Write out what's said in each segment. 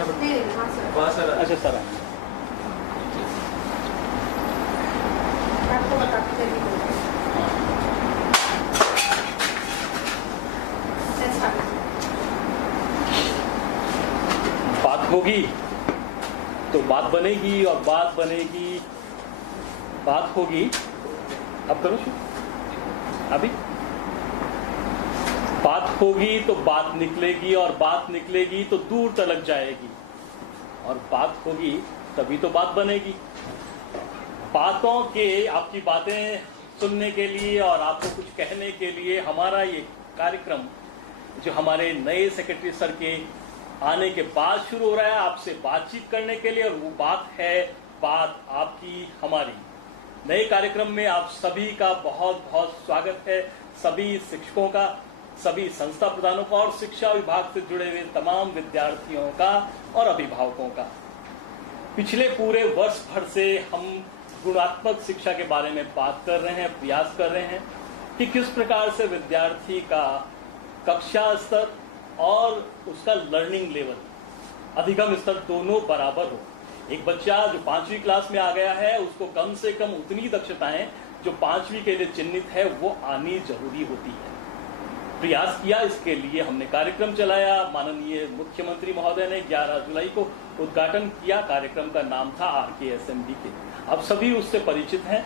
वहाँ सर। अच्छा सर, आपको बताते चलिए। बात होगी तो बात बनेगी और बात बनेगी, बात होगी। अब करो शुरू। अभी बात होगी तो बात निकलेगी और बात निकलेगी तो दूर तलक जाएगी और बात होगी तभी तो बात बनेगी। बातों के, आपकी बातें सुनने के लिए और आपको कुछ कहने के लिए हमारा ये कार्यक्रम जो हमारे नए सेक्रेटरी सर के आने के बाद शुरू हो रहा है, आपसे बातचीत करने के लिए, और वो बात है बात आपकी हमारी। नए कार्यक्रम में आप सभी का बहुत बहुत स्वागत है, सभी शिक्षकों का, सभी संस्था प्रधानों का और शिक्षा विभाग से जुड़े हुए तमाम विद्यार्थियों का और अभिभावकों का। पिछले पूरे वर्ष भर से हम गुणात्मक शिक्षा के बारे में बात कर रहे हैं, प्रयास कर रहे हैं कि किस प्रकार से विद्यार्थी का कक्षा स्तर और उसका लर्निंग लेवल, अधिगम स्तर दोनों बराबर हो। एक बच्चा जो 5वीं क्लास में आ गया है उसको कम से कम उतनी दक्षताएं जो 5वीं के लिए चिन्हित है वो आनी जरूरी होती है। प्रयास किया, इसके लिए हमने कार्यक्रम चलाया। माननीय मुख्यमंत्री महोदय ने 11 जुलाई को उद्घाटन किया। कार्यक्रम का नाम था RKSMBK। अब सभी उससे परिचित हैं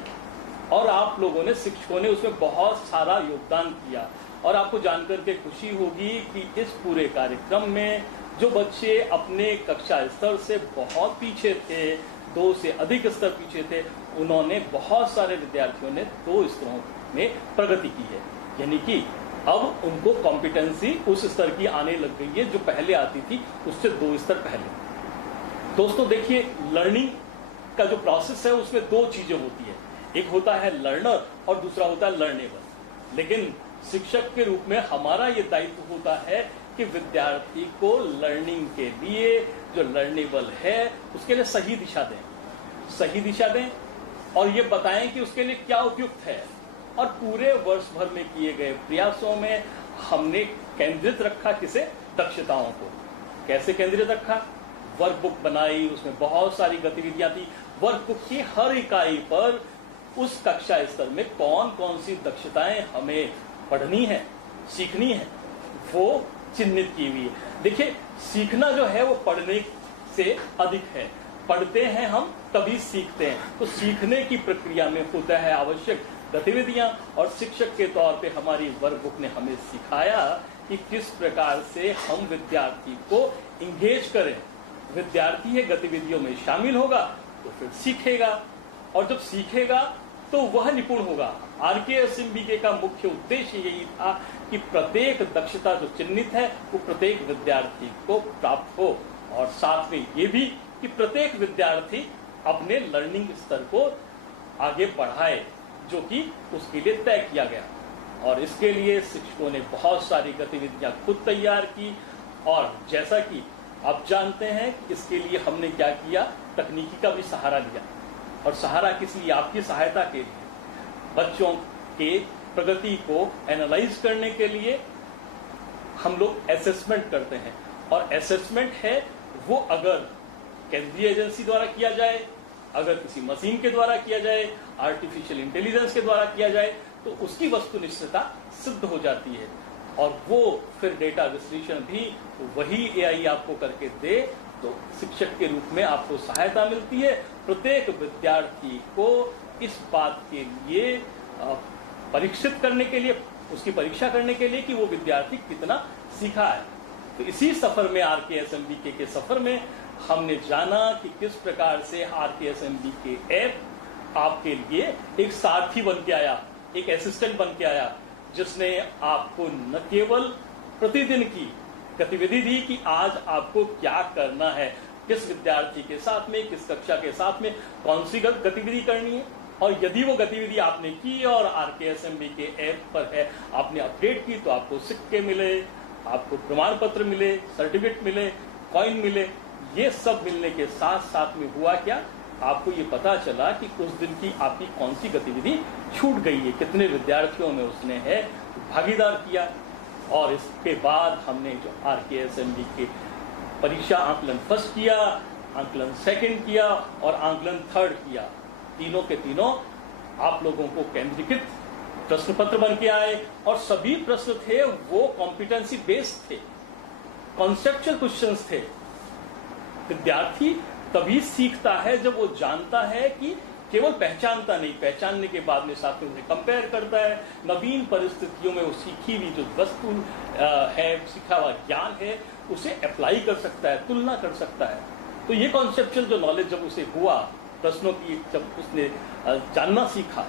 और आप लोगों ने, शिक्षकों ने उसमें बहुत सारा योगदान किया और आपको जानकर के खुशी होगी कि इस पूरे कार्यक्रम में जो बच्चे अपने कक्षा स्तर से बहुत पीछे थे, 2 से अधिक स्तर पीछे थे, उन्होंने, बहुत सारे विद्यार्थियों ने 2 स्तरों में प्रगति की है। यानी कि अब उनको कॉम्पिटेंसी उस स्तर की आने लग गई है जो पहले आती थी उससे 2 स्तर पहले। दोस्तों देखिए, लर्निंग का जो प्रोसेस है उसमें 2 चीजें होती है, एक होता है लर्नर और दूसरा होता है लर्नेबल। लेकिन शिक्षक के रूप में हमारा ये दायित्व होता है कि विद्यार्थी को लर्निंग के लिए, जो लर्नेबल है, उसके लिए सही दिशा दें और ये बताएं कि उसके लिए क्या उपयुक्त है। और पूरे वर्ष भर में किए गए प्रयासों में हमने केंद्रित रखा किसे, दक्षताओं को। कैसे केंद्रित रखा? वर्कबुक बनाई, उसमें बहुत सारी गतिविधियां थी। वर्कबुक की हर इकाई पर उस कक्षा स्तर में कौन कौन सी दक्षताएं हमें पढ़नी है, सीखनी है, वो चिन्हित की हुई है। देखिए, सीखना जो है वो पढ़ने से अधिक है। पढ़ते हैं हम तभी सीखते हैं, तो सीखने की प्रक्रिया में होता है आवश्यक गतिविधियां। और शिक्षक के तौर पे हमारी वर्कबुक ने हमें सिखाया कि किस प्रकार से हम विद्यार्थी को इंगेज करें। विद्यार्थी ये गतिविधियों में शामिल होगा तो फिर सीखेगा, और जब सीखेगा तो वह निपुण होगा। RKSMBK का मुख्य उद्देश्य यही था कि प्रत्येक दक्षता जो चिन्हित है वो प्रत्येक विद्यार्थी को प्राप्त हो, और साथ में ये भी कि प्रत्येक विद्यार्थी अपने लर्निंग स्तर को आगे बढ़ाए, जो कि उसके लिए तय किया गया। और इसके लिए शिक्षकों ने बहुत सारी गतिविधियां खुद तैयार की, और जैसा कि आप जानते हैं इसके लिए हमने क्या किया, तकनीकी का भी सहारा लिया। और सहारा किस लिए? आपकी सहायता के लिए, बच्चों के प्रगति को एनालाइज करने के लिए हम लोग असेसमेंट करते हैं। और असेसमेंट है वो अगर केंद्रीय एजेंसी द्वारा किया जाए, अगर किसी मशीन के द्वारा किया जाए, आर्टिफिशियल इंटेलिजेंस के द्वारा किया जाए, तो उसकी वस्तुनिष्ठता सिद्ध हो जाती है। और वो फिर डेटा विश्लेषण भी वही AI आपको करके दे, तो शिक्षक के रूप में आपको सहायता मिलती है। प्रत्येक विद्यार्थी को इस बात के लिए परीक्षित करने के लिए, उसकी परीक्षा करने के लिए कि वो विद्यार्थी कितना सीखा है। तो इसी सफर में, RKSMBK के सफर में, हमने जाना कि किस प्रकार से RKSMBK ऐप आपके लिए एक सारथी बन के आया, एक असिस्टेंट बन के आया, जिसने आपको न केवल प्रतिदिन की गतिविधि दी कि आज आपको क्या करना है, किस विद्यार्थी के साथ में, किस कक्षा के साथ में कौन सी गतिविधि करनी है, और यदि वो गतिविधि आपने की और RKSMBK ऐप पर है, आपने अपडेट की, तो आपको सिक्के मिले, आपको प्रमाण पत्र मिले, सर्टिफिकेट मिले, कॉइन मिले। ये सब मिलने के साथ साथ में हुआ क्या, आपको ये पता चला कि उस दिन की आपकी कौन सी गतिविधि छूट गई है, कितने विद्यार्थियों में उसने है भागीदार किया। और इसके बाद हमने जो RKSMBK परीक्षा आंकलन फर्स्ट किया, आंकलन सेकंड किया और आंकलन थर्ड किया। तीनों के तीनों आप लोगों को केंद्रीकृत प्रश्न पत्र बन के आए और सभी प्रश्न थे वो कॉम्पिटेंसी बेस्ड थे, कॉन्सेप्चुअल क्वेश्चंस थे। विद्यार्थी तभी सीखता है जब वो जानता है कि केवल पहचानता नहीं, पहचानने के बाद में साथ में उन्हें कंपेयर करता है, नवीन परिस्थितियों में वो सीखी हुई जो वस्तु है, सीखा हुआ ज्ञान है, उसे अप्लाई कर सकता है, तुलना कर सकता है। तो ये कॉन्सेप्चुअल जो नॉलेज जब उसे हुआ, प्रश्नों की जब उसने जानना सीखा,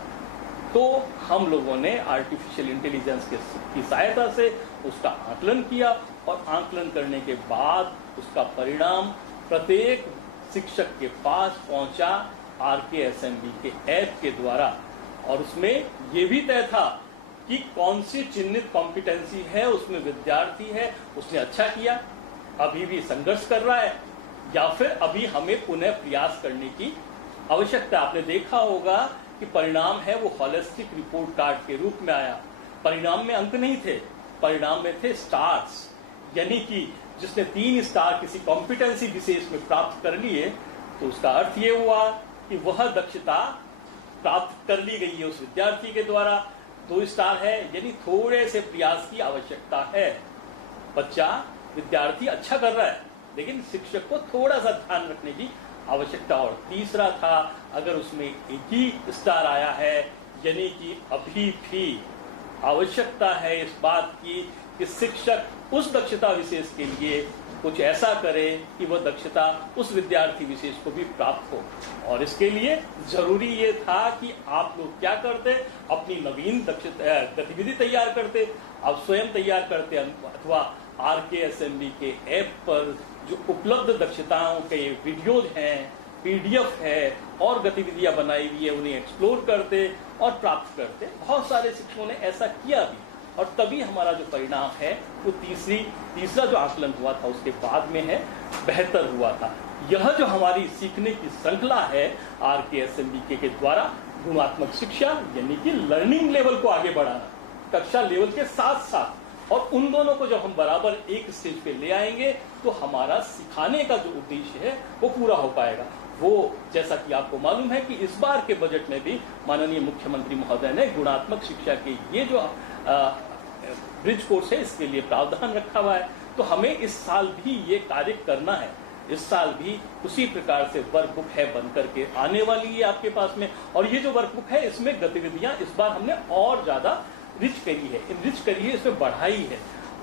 तो हम लोगों ने आर्टिफिशियल इंटेलिजेंस की सहायता से उसका आकलन किया और आकलन करने के बाद उसका परिणाम प्रत्येक शिक्षक के पास पहुंचा RKSMB के ऐप के द्वारा। और उसमें ये भी तय था कि कौन सी चिन्हित कॉम्पिटेंसी है उसमें विद्यार्थी है, उसने अच्छा किया, अभी भी संघर्ष कर रहा है, या फिर अभी हमें पुनः प्रयास करने की आवश्यकता। आपने देखा होगा कि परिणाम है वो होलिस्टिक रिपोर्ट कार्ड के रूप में आया। परिणाम में अंक नहीं थे, परिणाम में थे स्टार्स, यानी कि जिसने 3 स्टार किसी कॉम्पिटेंसी विशेष में प्राप्त कर लिए, तो उसका अर्थ ये हुआ कि वह दक्षता प्राप्त कर ली गई है उस विद्यार्थी के द्वारा। 2 स्टार है, यानी थोड़े से प्रयास की आवश्यकता है। बच्चा, विद्यार्थी अच्छा कर रहा है, लेकिन शिक्षक को थोड़ा सा ध्यान रखने की आवश्यकता। और तीसरा था, अगर उसमें 1 ही स्टार आया है, यानी कि अभी भी आवश्यकता है इस बात की कि शिक्षक उस दक्षता विशेष के लिए कुछ ऐसा करे कि वह दक्षता उस विद्यार्थी विशेष को भी प्राप्त हो। और इसके लिए जरूरी ये था कि आप लोग क्या करते, अपनी नवीन दक्षता गतिविधि तैयार करते, आप स्वयं तैयार करते, अथवा RKSMB के ऐप पर जो उपलब्ध दक्षताओं के वीडियोज हैं, PDF है और गतिविधियां बनाई हुई है, उन्हें एक्सप्लोर करते और प्राप्त करते। बहुत सारे शिक्षकों ने ऐसा किया भी, और तभी हमारा जो परिणाम है वो तीसरा जो आकलन हुआ था उसके बाद में है, बेहतर हुआ था। यह जो हमारी सीखने की श्रृंखला है RKSMB के द्वारा, गुणात्मक शिक्षा यानी कि लर्निंग लेवल को आगे बढ़ाना, कक्षा लेवल के साथ साथ, और उन दोनों को जब हम बराबर एक स्टेज पे ले आएंगे तो हमारा सिखाने का जो उद्देश्य है वो पूरा हो पाएगा। वो जैसा कि आपको मालूम है कि इस बार के बजट में भी माननीय मुख्यमंत्री महोदय ने गुणात्मक शिक्षा के ये जो ब्रिज कोर्स है इसके लिए प्रावधान रखा हुआ है। तो हमें इस साल भी ये कार्य करना है। इस साल भी उसी प्रकार से वर्कबुक है बन करके आने वाली है आपके पास में, और ये जो वर्कबुक है इसमें गतिविधियां इस बार हमने और ज्यादा रिच करी है, इनरिच करी है, इसमें बढ़ाई है।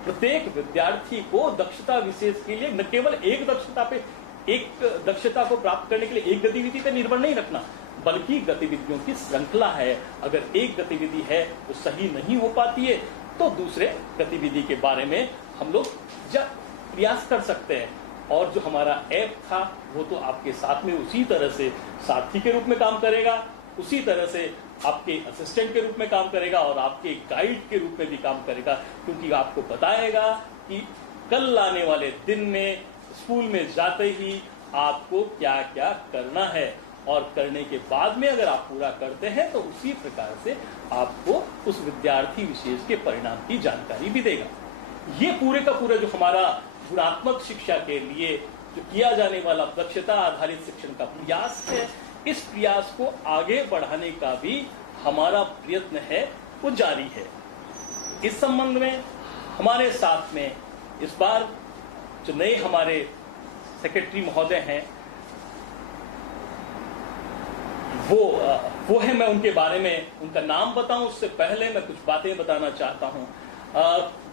प्रत्येक विद्यार्थी को दक्षता विशेष के लिए न केवल एक दक्षता को प्राप्त करने के लिए एक गतिविधि पर निर्भर नहीं रखना, बल्कि गतिविधियों की श्रृंखला है। अगर एक गतिविधि है वो सही नहीं हो पाती है तो दूसरे गतिविधि के बारे में हम लोग प्रयास कर सकते हैं। और जो हमारा ऐप था वो तो आपके साथ में उसी तरह से साथी के रूप में काम करेगा, उसी तरह से आपके असिस्टेंट के रूप में काम करेगा और आपके गाइड के रूप में भी काम करेगा, क्योंकि आपको बताएगा कि कल आने वाले दिन में स्कूल में जाते ही आपको क्या क्या करना है, और करने के बाद में अगर आप पूरा करते हैं तो उसी प्रकार से आपको उस विद्यार्थी विशेष के परिणाम की जानकारी भी देगा। ये पूरे का पूरा जो हमारा गुणात्मक शिक्षा के लिए जो किया जाने वाला दक्षता आधारित शिक्षण का प्रयास है, इस प्रयास को आगे बढ़ाने का भी हमारा प्रयत्न है वो जारी है। इस संबंध में हमारे साथ में इस बार जो नए हमारे सेक्रेटरी महोदय हैं वो है, मैं उनके बारे में उनका नाम बताऊं उससे पहले मैं कुछ बातें बताना चाहता हूं।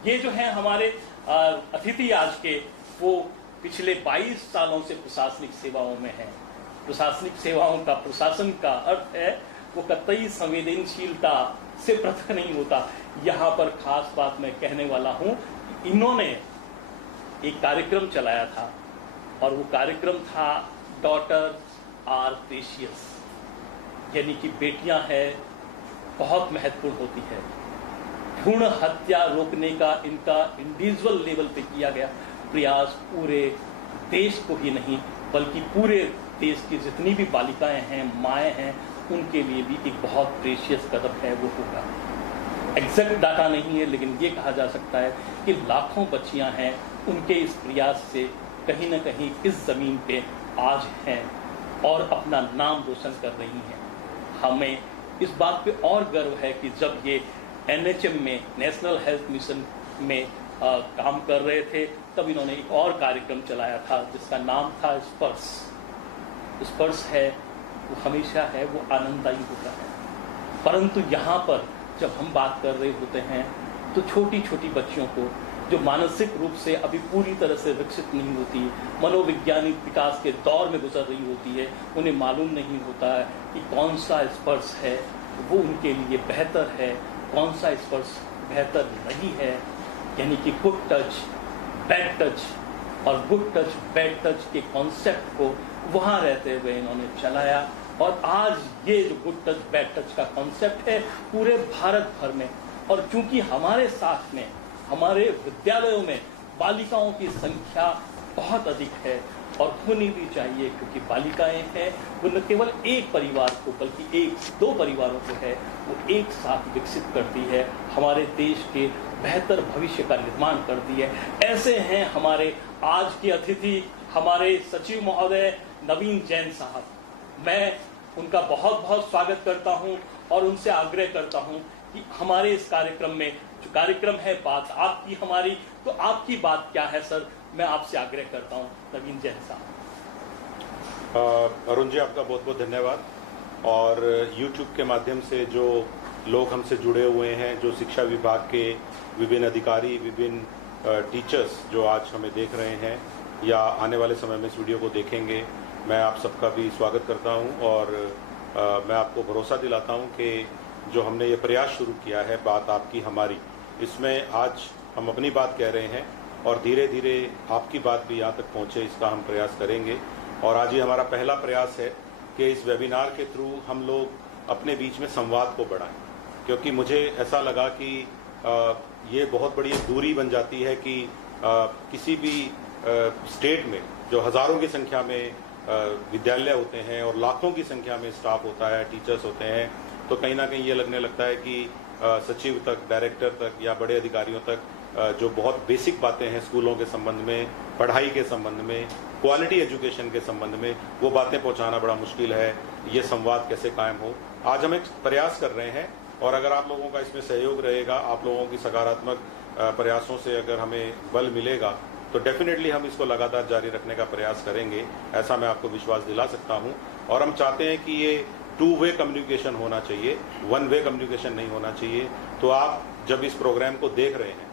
ये जो है हमारे अतिथि आज के, वो पिछले 22 सालों से प्रशासनिक सेवाओं में हैं। प्रशासनिक सेवाओं का, प्रशासन का अर्थ है वो कतई संवेदनशीलता से पृथक नहीं होता। यहाँ पर खास बात मैं कहने वाला हूँ, इन्होंने एक कार्यक्रम चलाया था और वो कार्यक्रम था डॉटर्स आर प्रेशियस, यानी कि बेटियां हैं बहुत महत्वपूर्ण होती है। भ्रूण हत्या रोकने का इनका इंडिविजुअल लेवल पे किया गया प्रयास पूरे देश को ही नहीं बल्कि पूरे देश की जितनी भी बालिकाएं हैं, माएँ हैं, उनके लिए भी एक बहुत प्रेशियस कदम है वो होगा। एग्जैक्ट डाटा नहीं है, लेकिन ये कहा जा सकता है कि लाखों बच्चियां हैं, उनके इस प्रयास से कहीं न कहीं इस ज़मीन पे आज हैं और अपना नाम रोशन कर रही हैं। हमें इस बात पे और गर्व है कि जब ये NHM में, नेशनल हेल्थ मिशन में काम कर रहे थे, तब इन्होंने एक और कार्यक्रम चलाया था जिसका नाम था स्पर्श। स्पर्श है वो हमेशा है, वो आनंददायी होता है, परंतु यहाँ पर जब हम बात कर रहे होते हैं तो छोटी छोटी बच्चियों को जो मानसिक रूप से अभी पूरी तरह से विकसित नहीं होती, मनोवैज्ञानिक विकास के दौर में गुजर रही होती है, उन्हें मालूम नहीं होता है कि कौन सा स्पर्श है वो उनके लिए बेहतर है, कौन सा स्पर्श बेहतर नहीं है। यानी कि गुड टच, बैड टच और गुड टच, बैड टच के कॉन्सेप्ट को वहाँ रहते हुए इन्होंने चलाया और आज ये जो गुड टच, बैड टच का कॉन्सेप्ट है पूरे भारत भर में, और चूंकि हमारे साथ में, हमारे विद्यालयों में बालिकाओं की संख्या बहुत अधिक है और होनी भी चाहिए, क्योंकि बालिकाएं हैं वो न केवल एक परिवार को बल्कि एक दो परिवारों को है वो एक साथ विकसित करती है, हमारे देश के बेहतर भविष्य का निर्माण करती है। ऐसे हैं हमारे आज के अतिथि, हमारे सचिव महोदय नवीन जैन साहब। मैं उनका बहुत बहुत स्वागत करता हूं और उनसे आग्रह करता हूं कि हमारे इस कार्यक्रम में, जो कार्यक्रम है बात आपकी हमारी, तो आपकी बात क्या है सर, मैं आपसे आग्रह करता हूं नवीन जैन साहब। अरुण जी, आपका बहुत बहुत धन्यवाद। और YouTube के माध्यम से जो लोग हमसे जुड़े हुए हैं, जो शिक्षा विभाग के विभिन्न अधिकारी, विभिन्न टीचर्स जो आज हमें देख रहे हैं या आने वाले समय में इस वीडियो को देखेंगे, मैं आप सबका भी स्वागत करता हूं और मैं आपको भरोसा दिलाता हूं कि जो हमने ये प्रयास शुरू किया है, बात आपकी हमारी, इसमें आज हम अपनी बात कह रहे हैं और धीरे धीरे आपकी बात भी यहाँ तक पहुँचे, इसका हम प्रयास करेंगे। और आज ये हमारा पहला प्रयास है कि इस वेबिनार के थ्रू हम लोग अपने बीच में संवाद को बढ़ाएं, क्योंकि मुझे ऐसा लगा कि ये बहुत बड़ी दूरी बन जाती है कि किसी भी स्टेट में जो हज़ारों की संख्या में विद्यालय होते हैं और लाखों की संख्या में स्टाफ होता है, टीचर्स होते हैं, तो कहीं ना कहीं ये लगने लगता है कि सचिव तक, डायरेक्टर तक या बड़े अधिकारियों तक जो बहुत बेसिक बातें हैं स्कूलों के संबंध में, पढ़ाई के संबंध में, क्वालिटी एजुकेशन के संबंध में, वो बातें पहुंचाना बड़ा मुश्किल है। ये संवाद कैसे कायम हो, आज हम एक प्रयास कर रहे हैं और अगर आप लोगों का इसमें सहयोग रहेगा, आप लोगों की सकारात्मक प्रयासों से अगर हमें बल मिलेगा तो डेफिनेटली हम इसको लगातार जारी रखने का प्रयास करेंगे, ऐसा मैं आपको विश्वास दिला सकता हूँ। और हम चाहते हैं कि ये 2 वे कम्युनिकेशन होना चाहिए, 1 वे कम्युनिकेशन नहीं होना चाहिए। तो आप जब इस प्रोग्राम को देख रहे हैं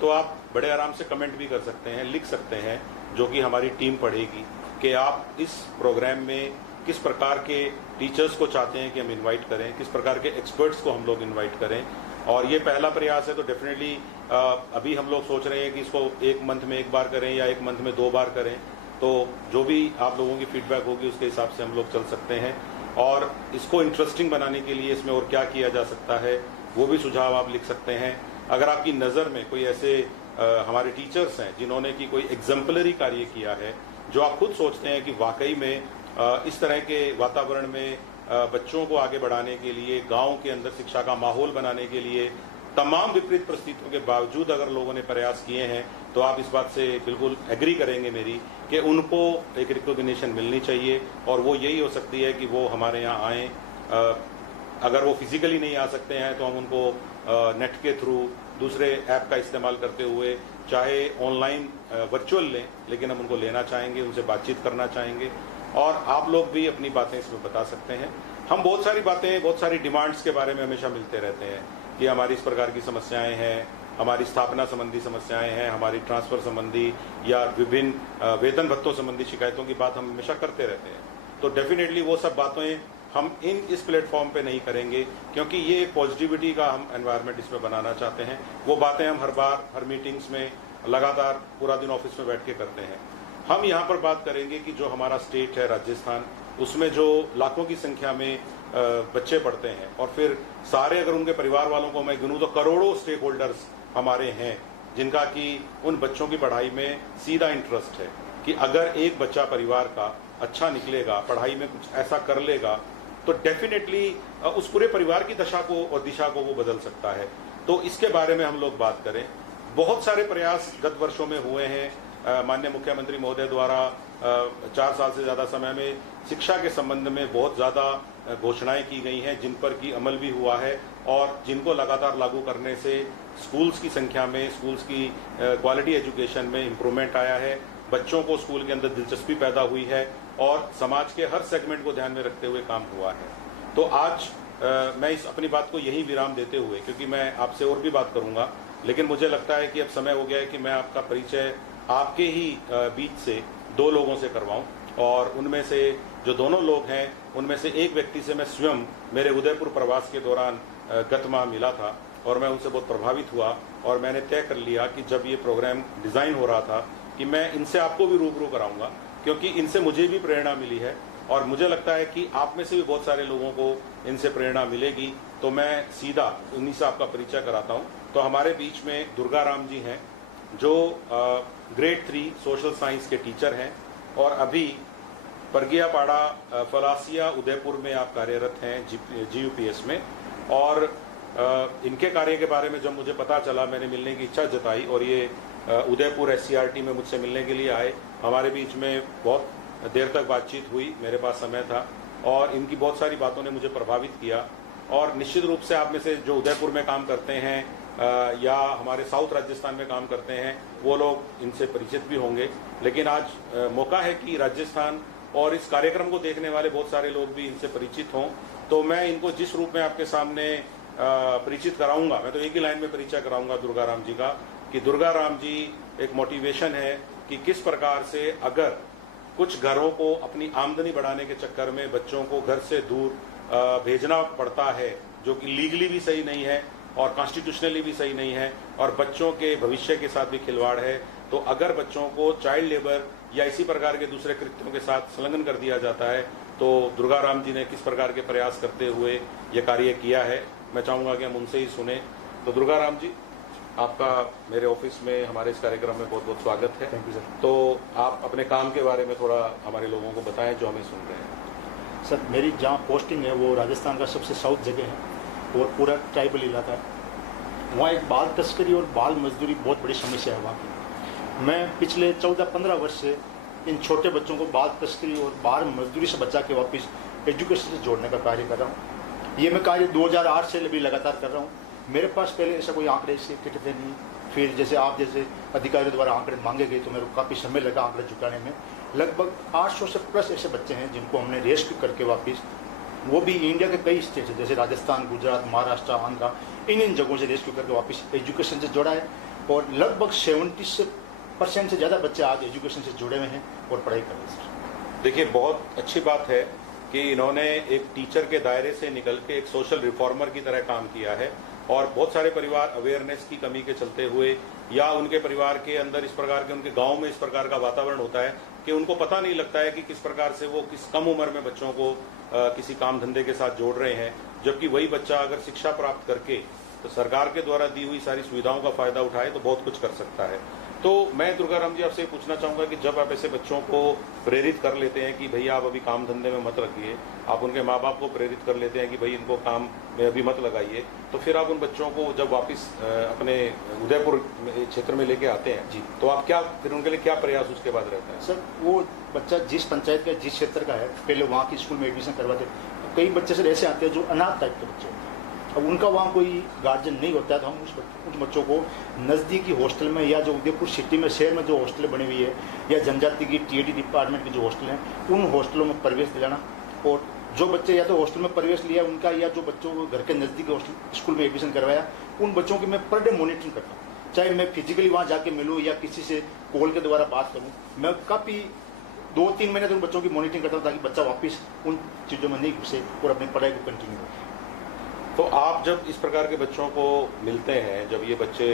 तो आप बड़े आराम से कमेंट भी कर सकते हैं, लिख सकते हैं, जो कि हमारी टीम पढ़ेगी कि आप इस प्रोग्राम में किस प्रकार के टीचर्स को चाहते हैं कि हम इनवाइट करें, किस प्रकार के एक्सपर्ट्स को हम लोग इनवाइट करें। और ये पहला प्रयास है, तो डेफिनेटली अभी हम लोग सोच रहे हैं कि इसको 1 मंथ में 1 बार करें या 1 मंथ में 2 बार करें। तो जो भी आप लोगों की फीडबैक होगी उसके हिसाब से हम लोग चल सकते हैं। और इसको इंटरेस्टिंग बनाने के लिए इसमें और क्या किया जा सकता है, वो भी सुझाव आप लिख सकते हैं। अगर आपकी नज़र में कोई ऐसे हमारे टीचर्स हैं जिन्होंने की कोई एग्जाम्पलरी कार्य किया है, जो आप खुद सोचते हैं कि वाकई में इस तरह के वातावरण में बच्चों को आगे बढ़ाने के लिए, गांव के अंदर शिक्षा का माहौल बनाने के लिए, तमाम विपरीत परिस्थितियों के बावजूद अगर लोगों ने प्रयास किए हैं, तो आप इस बात से बिल्कुल एग्री करेंगे मेरी कि उनको एक रिकॉग्निशन मिलनी चाहिए। और वो यही हो सकती है कि वो हमारे यहाँ आएँ। अगर वो फिजिकली नहीं आ सकते हैं तो हम उनको नेट के थ्रू, दूसरे ऐप का इस्तेमाल करते हुए, चाहे ऑनलाइन वर्चुअल लें, लेकिन हम उनको लेना चाहेंगे, उनसे बातचीत करना चाहेंगे। और आप लोग भी अपनी बातें इसमें बता सकते हैं। हम बहुत सारी बातें, बहुत सारी डिमांड्स के बारे में हमेशा मिलते रहते हैं कि हमारी इस प्रकार की समस्याएं हैं, हमारी स्थापना संबंधी समस्याएं हैं, हमारी ट्रांसफर संबंधी या विभिन्न वेतन भत्तों संबंधी शिकायतों की बात हम हमेशा करते रहते हैं। तो डेफिनेटली वो सब बातें हम इस प्लेटफॉर्म पे नहीं करेंगे, क्योंकि ये एक पॉजिटिविटी का हम एनवायरनमेंट इसमें बनाना चाहते हैं। वो बातें हम हर बार, हर मीटिंग्स में लगातार पूरा दिन ऑफिस में बैठ के करते हैं। हम यहाँ पर बात करेंगे कि जो हमारा स्टेट है राजस्थान, उसमें जो लाखों की संख्या में बच्चे पढ़ते हैं, और फिर सारे अगर उनके परिवार वालों को मैं गिनूं तो करोड़ों स्टेक होल्डर्स हमारे हैं, जिनका कि उन बच्चों की पढ़ाई में सीधा इंटरेस्ट है कि अगर एक बच्चा परिवार का अच्छा निकलेगा, पढ़ाई में कुछ ऐसा कर लेगा, तो डेफिनेटली उस पूरे परिवार की दशा को और दिशा को वो बदल सकता है। तो इसके बारे में हम लोग बात करें। बहुत सारे प्रयास गत वर्षों में हुए हैं माननीय मुख्यमंत्री महोदय द्वारा 4 साल से ज़्यादा समय में शिक्षा के संबंध में बहुत ज़्यादा घोषणाएं की गई हैं, जिन पर की अमल भी हुआ है और जिनको लगातार लागू करने से स्कूल्स की संख्या में, स्कूल्स की क्वालिटी एजुकेशन में इम्प्रूवमेंट आया है, बच्चों को स्कूल के अंदर दिलचस्पी पैदा हुई है और समाज के हर सेगमेंट को ध्यान में रखते हुए काम हुआ है। तो आज मैं इस अपनी बात को यही विराम देते हुए, क्योंकि मैं आपसे और भी बात करूंगा, लेकिन मुझे लगता है कि अब समय हो गया है कि मैं आपका परिचय आपके ही बीच से 2 लोगों से करवाऊं और उनमें से जो दोनों लोग हैं उनमें से एक व्यक्ति से मैं स्वयं मेरे उदयपुर प्रवास के दौरान गत माह मिला था और मैं उनसे बहुत प्रभावित हुआ और मैंने तय कर लिया कि जब ये प्रोग्राम डिज़ाइन हो रहा था कि मैं इनसे आपको भी रूबरू कराऊंगा, क्योंकि इनसे मुझे भी प्रेरणा मिली है और मुझे लगता है कि आप में से भी बहुत सारे लोगों को इनसे प्रेरणा मिलेगी। तो मैं सीधा उन्हीं से आपका परिचय कराता हूं। तो हमारे बीच में दुर्गा राम जी हैं, जो ग्रेड 3 सोशल साइंस के टीचर हैं और अभी परगियापाड़ा फलासिया उदयपुर में आप कार्यरत हैं GUPS में। और इनके कार्य के बारे में जब मुझे पता चला, मैंने मिलने की इच्छा जताई और ये उदयपुर SCRT में मुझसे मिलने के लिए आए। हमारे बीच में बहुत देर तक बातचीत हुई, मेरे पास समय था और इनकी बहुत सारी बातों ने मुझे प्रभावित किया। और निश्चित रूप से आप में से जो उदयपुर में काम करते हैं या हमारे साउथ राजस्थान में काम करते हैं वो लोग इनसे परिचित भी होंगे, लेकिन आज मौका है कि राजस्थान और इस कार्यक्रम को देखने वाले बहुत सारे लोग भी इनसे परिचित हों। तो मैं इनको जिस रूप में आपके सामने परिचित कराऊंगा, मैं तो एक ही लाइन में परिचय कराऊंगा दुर्गा राम जी का, कि दुर्गा राम जी एक मोटिवेशन है कि किस प्रकार से अगर कुछ घरों को अपनी आमदनी बढ़ाने के चक्कर में बच्चों को घर से दूर भेजना पड़ता है, जो कि लीगली भी सही नहीं है और कॉन्स्टिट्यूशनली भी सही नहीं है और बच्चों के भविष्य के साथ भी खिलवाड़ है। तो अगर बच्चों को चाइल्ड लेबर या इसी प्रकार के दूसरे कृत्यों के साथ संलग्न कर दिया जाता है, तो दुर्गा राम जी ने किस प्रकार के प्रयास करते हुए ये कार्य किया है, मैं चाहूँगा कि हम उनसे ही सुने। तो दुर्गा राम जी, आपका मेरे ऑफिस में हमारे इस कार्यक्रम में बहुत बहुत स्वागत है। Thank you sir. तो आप अपने काम के बारे में थोड़ा हमारे लोगों को बताएं जो हमें सुन रहे हैं। सर, मेरी जहाँ पोस्टिंग है वो राजस्थान का सबसे साउथ जगह है और पूरा ट्राइबल इलाका है। वहाँ एक बाल तस्करी और बाल मजदूरी बहुत बड़ी समस्या है वहाँ की। मैं पिछले 14-15 वर्ष से इन छोटे बच्चों को बाल तस्करी और बाल मजदूरी से बचा के वापस एजुकेशन से जोड़ने का कार्य कर रहा हूँ। ये मैं कार्य 2008 से भी लगातार कर रहा हूँ। मेरे पास पहले ऐसा कोई आंकड़े से किट थे नहीं, फिर जैसे आप जैसे अधिकारियों द्वारा आंकड़े मांगे गए तो मेरे को काफ़ी समय लगा आंकड़े झुकाने में। लगभग 800 से प्लस ऐसे बच्चे हैं जिनको हमने रेस्क्यू करके वापस, वो भी इंडिया के कई स्टेट से जैसे राजस्थान, गुजरात, महाराष्ट्र, आंध्रा, इन जगहों से रेस्क्यू करके वापस एजुकेशन से जोड़ा है और लगभग 70% से ज़्यादा बच्चे आज एजुकेशन से जुड़े हुए हैं और पढ़ाई कर रहे हैं। सर, देखिए, बहुत अच्छी बात है कि इन्होंने एक टीचर के दायरे से निकल के एक सोशल रिफॉर्मर की तरह काम किया है और बहुत सारे परिवार अवेयरनेस की कमी के चलते हुए या उनके परिवार के अंदर इस प्रकार के, उनके गांव में इस प्रकार का वातावरण होता है कि उनको पता नहीं लगता है कि किस प्रकार से वो किस कम उम्र में बच्चों को किसी काम धंधे के साथ जोड़ रहे हैं, जबकि वही बच्चा अगर शिक्षा प्राप्त करके तो सरकार के द्वारा दी हुई सारी सुविधाओं का फायदा उठाए तो बहुत कुछ कर सकता है। तो मैं दुर्गा राम जी आपसे पूछना चाहूंगा कि जब आप ऐसे बच्चों को प्रेरित कर लेते हैं कि भैया आप अभी काम धंधे में मत लगिए, आप उनके माँ बाप को प्रेरित कर लेते हैं कि भाई इनको काम में अभी मत लगाइए, तो फिर आप उन बच्चों को जब वापस अपने उदयपुर क्षेत्र में लेके आते हैं जी, तो आप क्या फिर उनके लिए क्या प्रयास उसके बाद रहता है? सर, वो बच्चा जिस पंचायत का, जिस क्षेत्र का है, पहले वहाँ की स्कूल में एडमिशन करवाते। कई बच्चे सर ऐसे आते हैं जो अनाथ टाइप के बच्चे होते हैं, अब उनका वहाँ कोई गार्जियन नहीं होता है तो हम उस बच्चों को नज़दीकी हॉस्टल में या जो उदयपुर सिटी में, शहर में जो हॉस्टल बनी हुई है या जनजाति की TAD डिपार्टमेंट की जो हॉस्टल हैं, उन हॉस्टलों में प्रवेश दिलाना। और जो बच्चे या तो हॉस्टल में प्रवेश लिया उनका, या जो बच्चों को घर के नज़दीक हॉस्टल स्कूल में एडमिशन करवाया, उन बच्चों की मैं पर डे मॉनिटरिंग करता हूँ। चाहे मैं फिजिकली वहाँ जाके मिलूँ या किसी से कॉल के द्वारा बात करूँ, मैं काफ़ी 2-3 महीने तक उन बच्चों की मॉनिटरिंग करता हूँ ताकि बच्चा वापस उन चीज़ों में नहीं घुसे और अपनी पढ़ाई को कंटिन्यू करे। तो आप जब इस प्रकार के बच्चों को मिलते हैं, जब ये बच्चे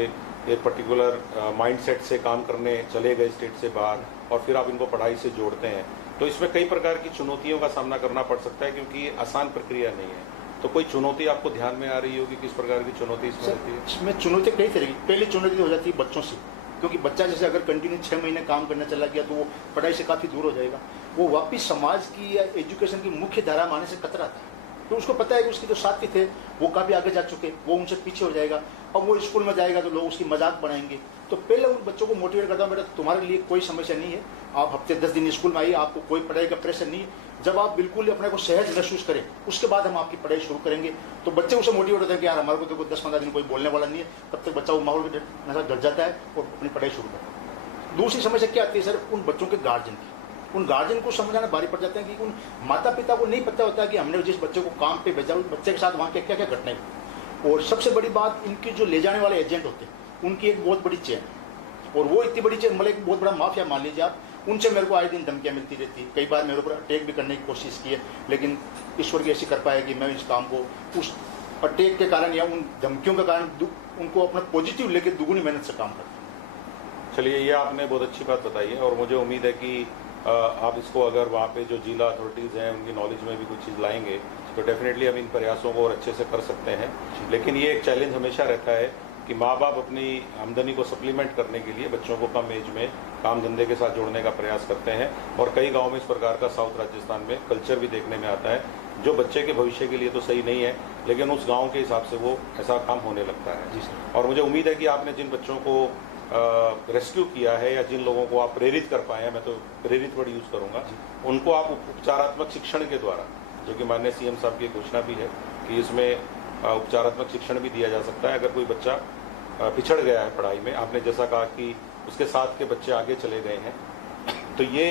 एक पर्टिकुलर माइंडसेट से काम करने चले गए स्टेट से बाहर और फिर आप इनको पढ़ाई से जोड़ते हैं, तो इसमें कई प्रकार की चुनौतियों का सामना करना पड़ सकता है क्योंकि ये आसान प्रक्रिया नहीं है। तो कोई चुनौती आपको ध्यान में आ रही होगी, किस प्रकार की चुनौती इसमें होती है? इसमें चुनौती कई तरह की। पहली चुनौती हो जाती है बच्चों से, क्योंकि बच्चा जैसे अगर कंटिन्यू 6 महीने काम करने चला गया तो वो पढ़ाई से काफ़ी दूर हो जाएगा, वो वापस समाज की या एजुकेशन की मुख्य धारा में आने से कतराता है। तो उसको पता है कि उसके जो साथी थे वो काफ़ी आगे जा चुके, वो उनसे पीछे हो जाएगा। अब वो स्कूल में जाएगा तो लोग उसकी मजाक बनाएंगे। तो पहले उन बच्चों को मोटिवेट करता हूँ, बेटा तुम्हारे लिए कोई समस्या नहीं है, आप हफ्ते 10 दिन स्कूल में आइए, आपको कोई पढ़ाई का प्रेशर नहीं है। जब आप बिल्कुल अपने को सहज महसूस करें उसके बाद हम आपकी पढ़ाई शुरू करेंगे। तो बच्चे उसे मोटिवेट होते हैं कि यार हमारे को तो 10-15 दिन कोई बोलने वाला नहीं है, तब तक बच्चा वो माहौल के नशा डर जाता है और अपनी पढ़ाई शुरू करता है। दूसरी समस्या क्या आती है सर, उन बच्चों के गार्जियन की। उन गार्जियन को समझाना भारी पड़ जाता है कि उन माता पिता को नहीं पता होता कि हमने जिस बच्चे को काम पे भेजा उस बच्चे के साथ वहाँ के क्या क्या घटनाएं। और सबसे बड़ी बात, इनकी जो ले जाने वाले एजेंट होते हैं उनकी एक बहुत बड़ी चेन है, और वो इतनी बड़ी चेन, मतलब एक बहुत बड़ा माफिया मान लीजिए आप। उनसे मेरे को आए दिन धमकियाँ मिलती रहती, कई बार मेरे ऊपर अटैक भी करने की कोशिश की है, लेकिन ईश्वर की ऐसी कृपा है कि मैं इस काम को उस अटैक के कारण या उन धमकियों के कारण उनको अपना पॉजिटिव लेकर दुगुनी मेहनत से काम करता हूँ। चलिए, ये आपने बहुत अच्छी बात बताई है और मुझे उम्मीद है कि आप इसको अगर वहाँ पे जो जिला अथॉरिटीज़ हैं उनकी नॉलेज में भी कुछ चीज़ लाएंगे तो डेफिनेटली हम इन प्रयासों को और अच्छे से कर सकते हैं। लेकिन ये एक चैलेंज हमेशा रहता है कि माँ बाप अपनी आमदनी को सप्लीमेंट करने के लिए बच्चों को कम एज में काम धंधे के साथ जोड़ने का प्रयास करते हैं, और कई गाँव में इस प्रकार का साउथ राजस्थान में कल्चर भी देखने में आता है जो बच्चे के भविष्य के लिए तो सही नहीं है, लेकिन उस गाँव के हिसाब से वो ऐसा काम होने लगता है। जी सर। और मुझे उम्मीद है कि आपने जिन बच्चों को रेस्क्यू किया है या जिन लोगों को आप प्रेरित कर पाए हैं, मैं तो प्रेरित वर्ड यूज़ करूंगा, उनको आप उपचारात्मक शिक्षण के द्वारा, जो कि माननीय सीएम साहब की घोषणा भी है कि इसमें उपचारात्मक शिक्षण भी दिया जा सकता है अगर कोई बच्चा पिछड़ गया है पढ़ाई में। आपने जैसा कहा कि उसके साथ के बच्चे आगे चले गए हैं, तो ये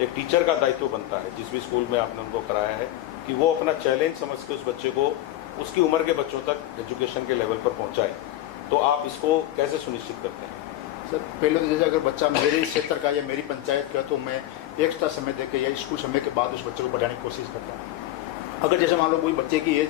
एक टीचर का दायित्व बनता है जिस भी स्कूल में आपने उनको कराया है कि वो अपना चैलेंज समझ के उस बच्चे को उसकी उम्र के बच्चों तक एजुकेशन के लेवल पर पहुंचाए। तो आप इसको कैसे सुनिश्चित करते हैं? सर पहले तो जैसे अगर बच्चा मेरे क्षेत्र का या मेरी पंचायत का, तो मैं एक्स्ट्रा समय देकर या स्कूल समय के बाद उस बच्चे को पढ़ाने की कोशिश करता हूँ। अगर जैसे मान लो कोई बच्चे की एज